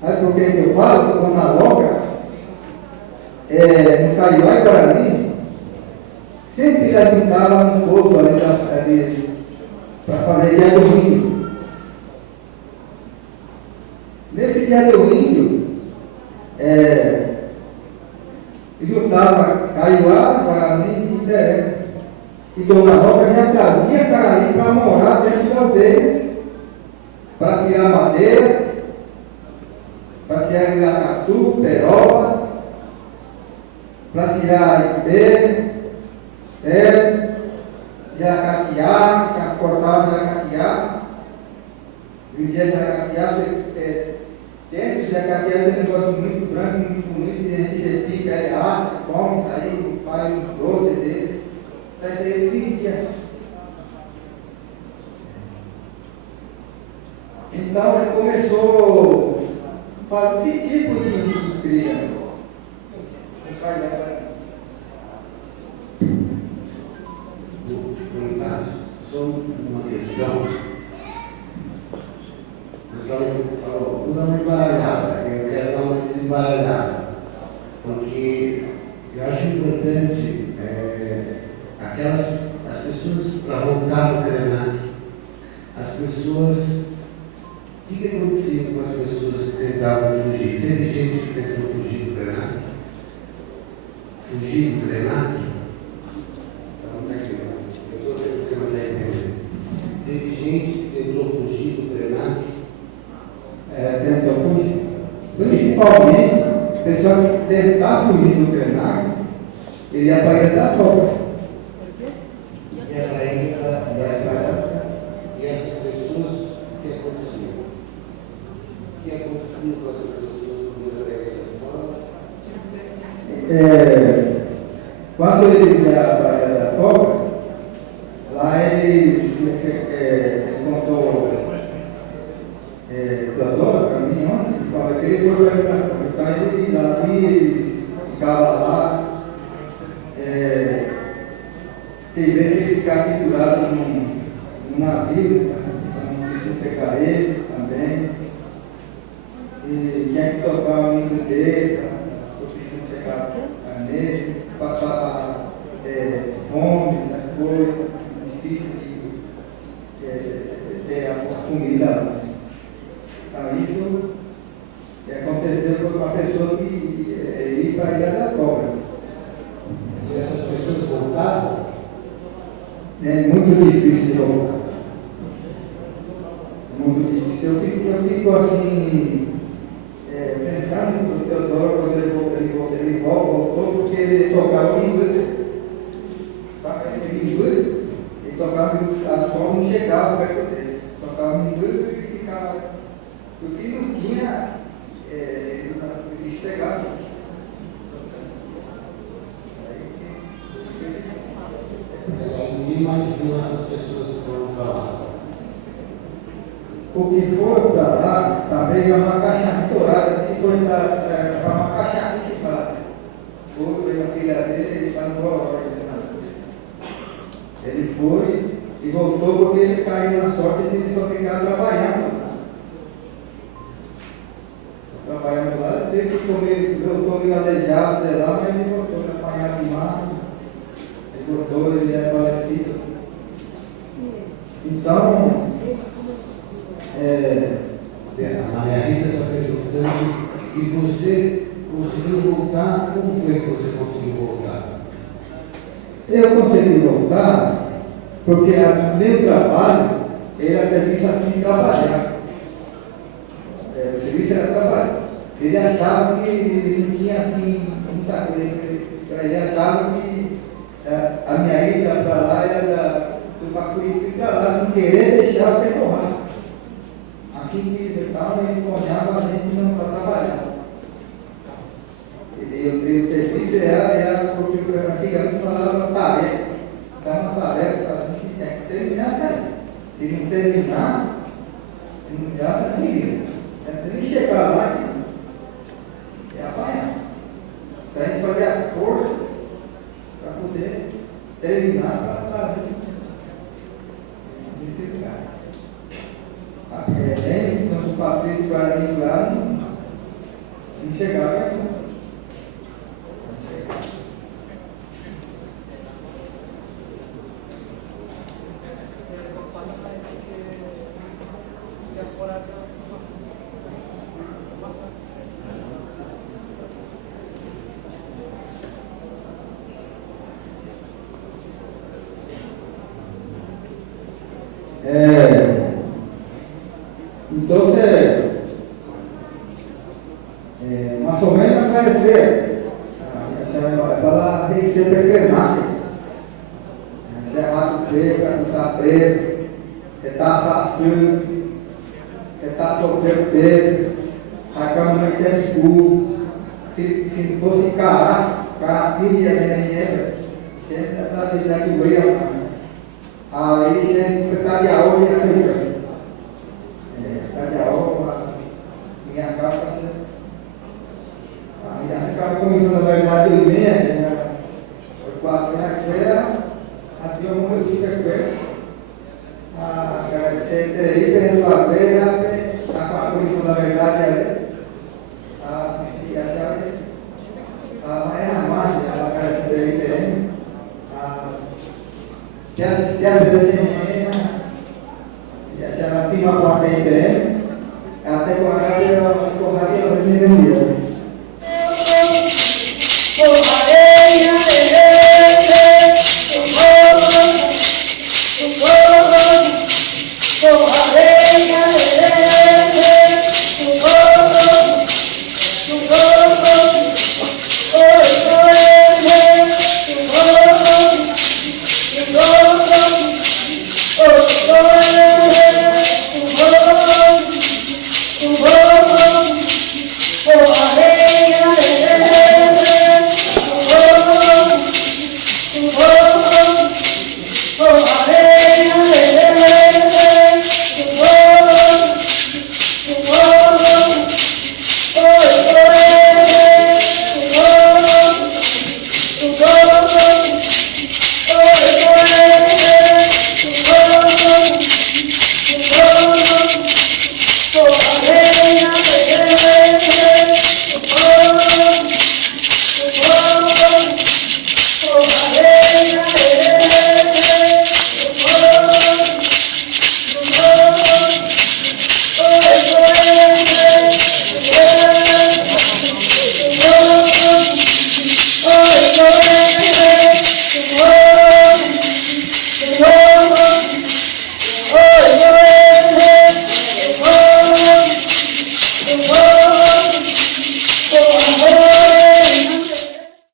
Sabe por que eu falo? Quando na Loca, no Caiuá e Guarani, sempre elas juntavam no povo ali para fazer dia do índio. Nesse dia do índio, juntava Caiuá, Guarani e Deré. E Dona Roca já trazia Carali para morar dentro da aldeia, para tirar madeira, para tirar lacatu, peroba. para tirar B, C, jaracatear, cortar o jaracatear, dividir jaracatear, tem jaracatear tem um negócio muito branco, muito bonito, e a gente pica, ele assa, come, sai, faz um doce dele, vai ser dividir. Então ele começou a fazer esse tipo de briga. Sobre uma questão, o pessoal falou, vou dar uma embaralhada, eu quero dar uma desembaralhada, porque eu acho importante as pessoas, para voltar no Krenak, as pessoas, o que acontecia com as pessoas que tentavam fugir? Teve gente que tentou fugir do Krenak? Fugir do Krenak? Teve gente que tentou fugir do Krenak? Tentou fugir. Principalmente, o pessoal que tentar fugir do Krenak, ele ia para a ilha da Cobra. E essas pessoas, o que acontecia? O que acontecia com essas pessoas quando eles pegavam a bola? Quando ele ia para a ilha da Cobra, lá ele contou Teodoro para mim ontem, ele fala que ele foi para a ilha da Cobra. Então ele ia ali, ele ficava lá, tem vezes que ele ficava pendurado num navio, para não precisar pegar ele também. E tinha que tocar o amigo dele, para precisar chegar nele, passar fome, coisa, difícil de ter a comida lá. Então isso aconteceu com uma pessoa que ia para a Ilha da Cobra. E essas pessoas voltavam? É muito difícil de voltar. Muito difícil. Eu fico assim, pensando no Teodoro quando ele voltou, porque ele tocava o inglês. Ele tocava a forma não chegava perto dele. Tocava o inglês e ficava. Porque não tinha bicho pegado. Ninguém mais viu essas pessoas que foram para lá. O que foi para lá, também é uma caixa dourada, que foi para uma caixa que fala. Foi a filha dele, ele está no Boró. Ele foi e voltou porque ele caiu na sorte de ele só ficar trabalhando. Trabalhando lá, ele ficou meio aleijado de lá, mas ele voltou para apanhar de mar. Ele voltou, ele é falecido. Então, a Maria Rita está perguntando, e você conseguiu voltar? Como foi que você conseguiu voltar? Eu consegui voltar porque o meu trabalho era serviço assim de trabalhar. O serviço era trabalho. Ele achava que ele não tinha assim muita coisa. Ele achava que a minha ida para lá era do Pacuí para lá, não querer deixar perdoar. Assim que então, ele ponhava a gente não para trabalhar. O serviço era porque antigamente falava tarefa. Então, uma tarefa a gente tem que terminar essa aí. Se não terminar, não adianta nem chegar lá e apanhar. Para a gente fazer a força para poder terminar para nesse lugar. Então, os Patrícios para mim lá não chegaram. Entonces, más o menos agradecer. ela tem que ser pequenada. Se é rato preto, não está preto, ele está assassino, ele está sofrendo preto, a cama não tem cu. Se fosse calar, pedia a sempre está dentro do erro. Aí sempre está de aula e a briga. Está de aula, minha casa. Aí as caras começando a verdade de meia, foi 400 aqui eu não fico com a cara aí, perdendo a beira, está com a comissão da verdade ali. E essa é a marcha, ela cara aí, quer dizer assim,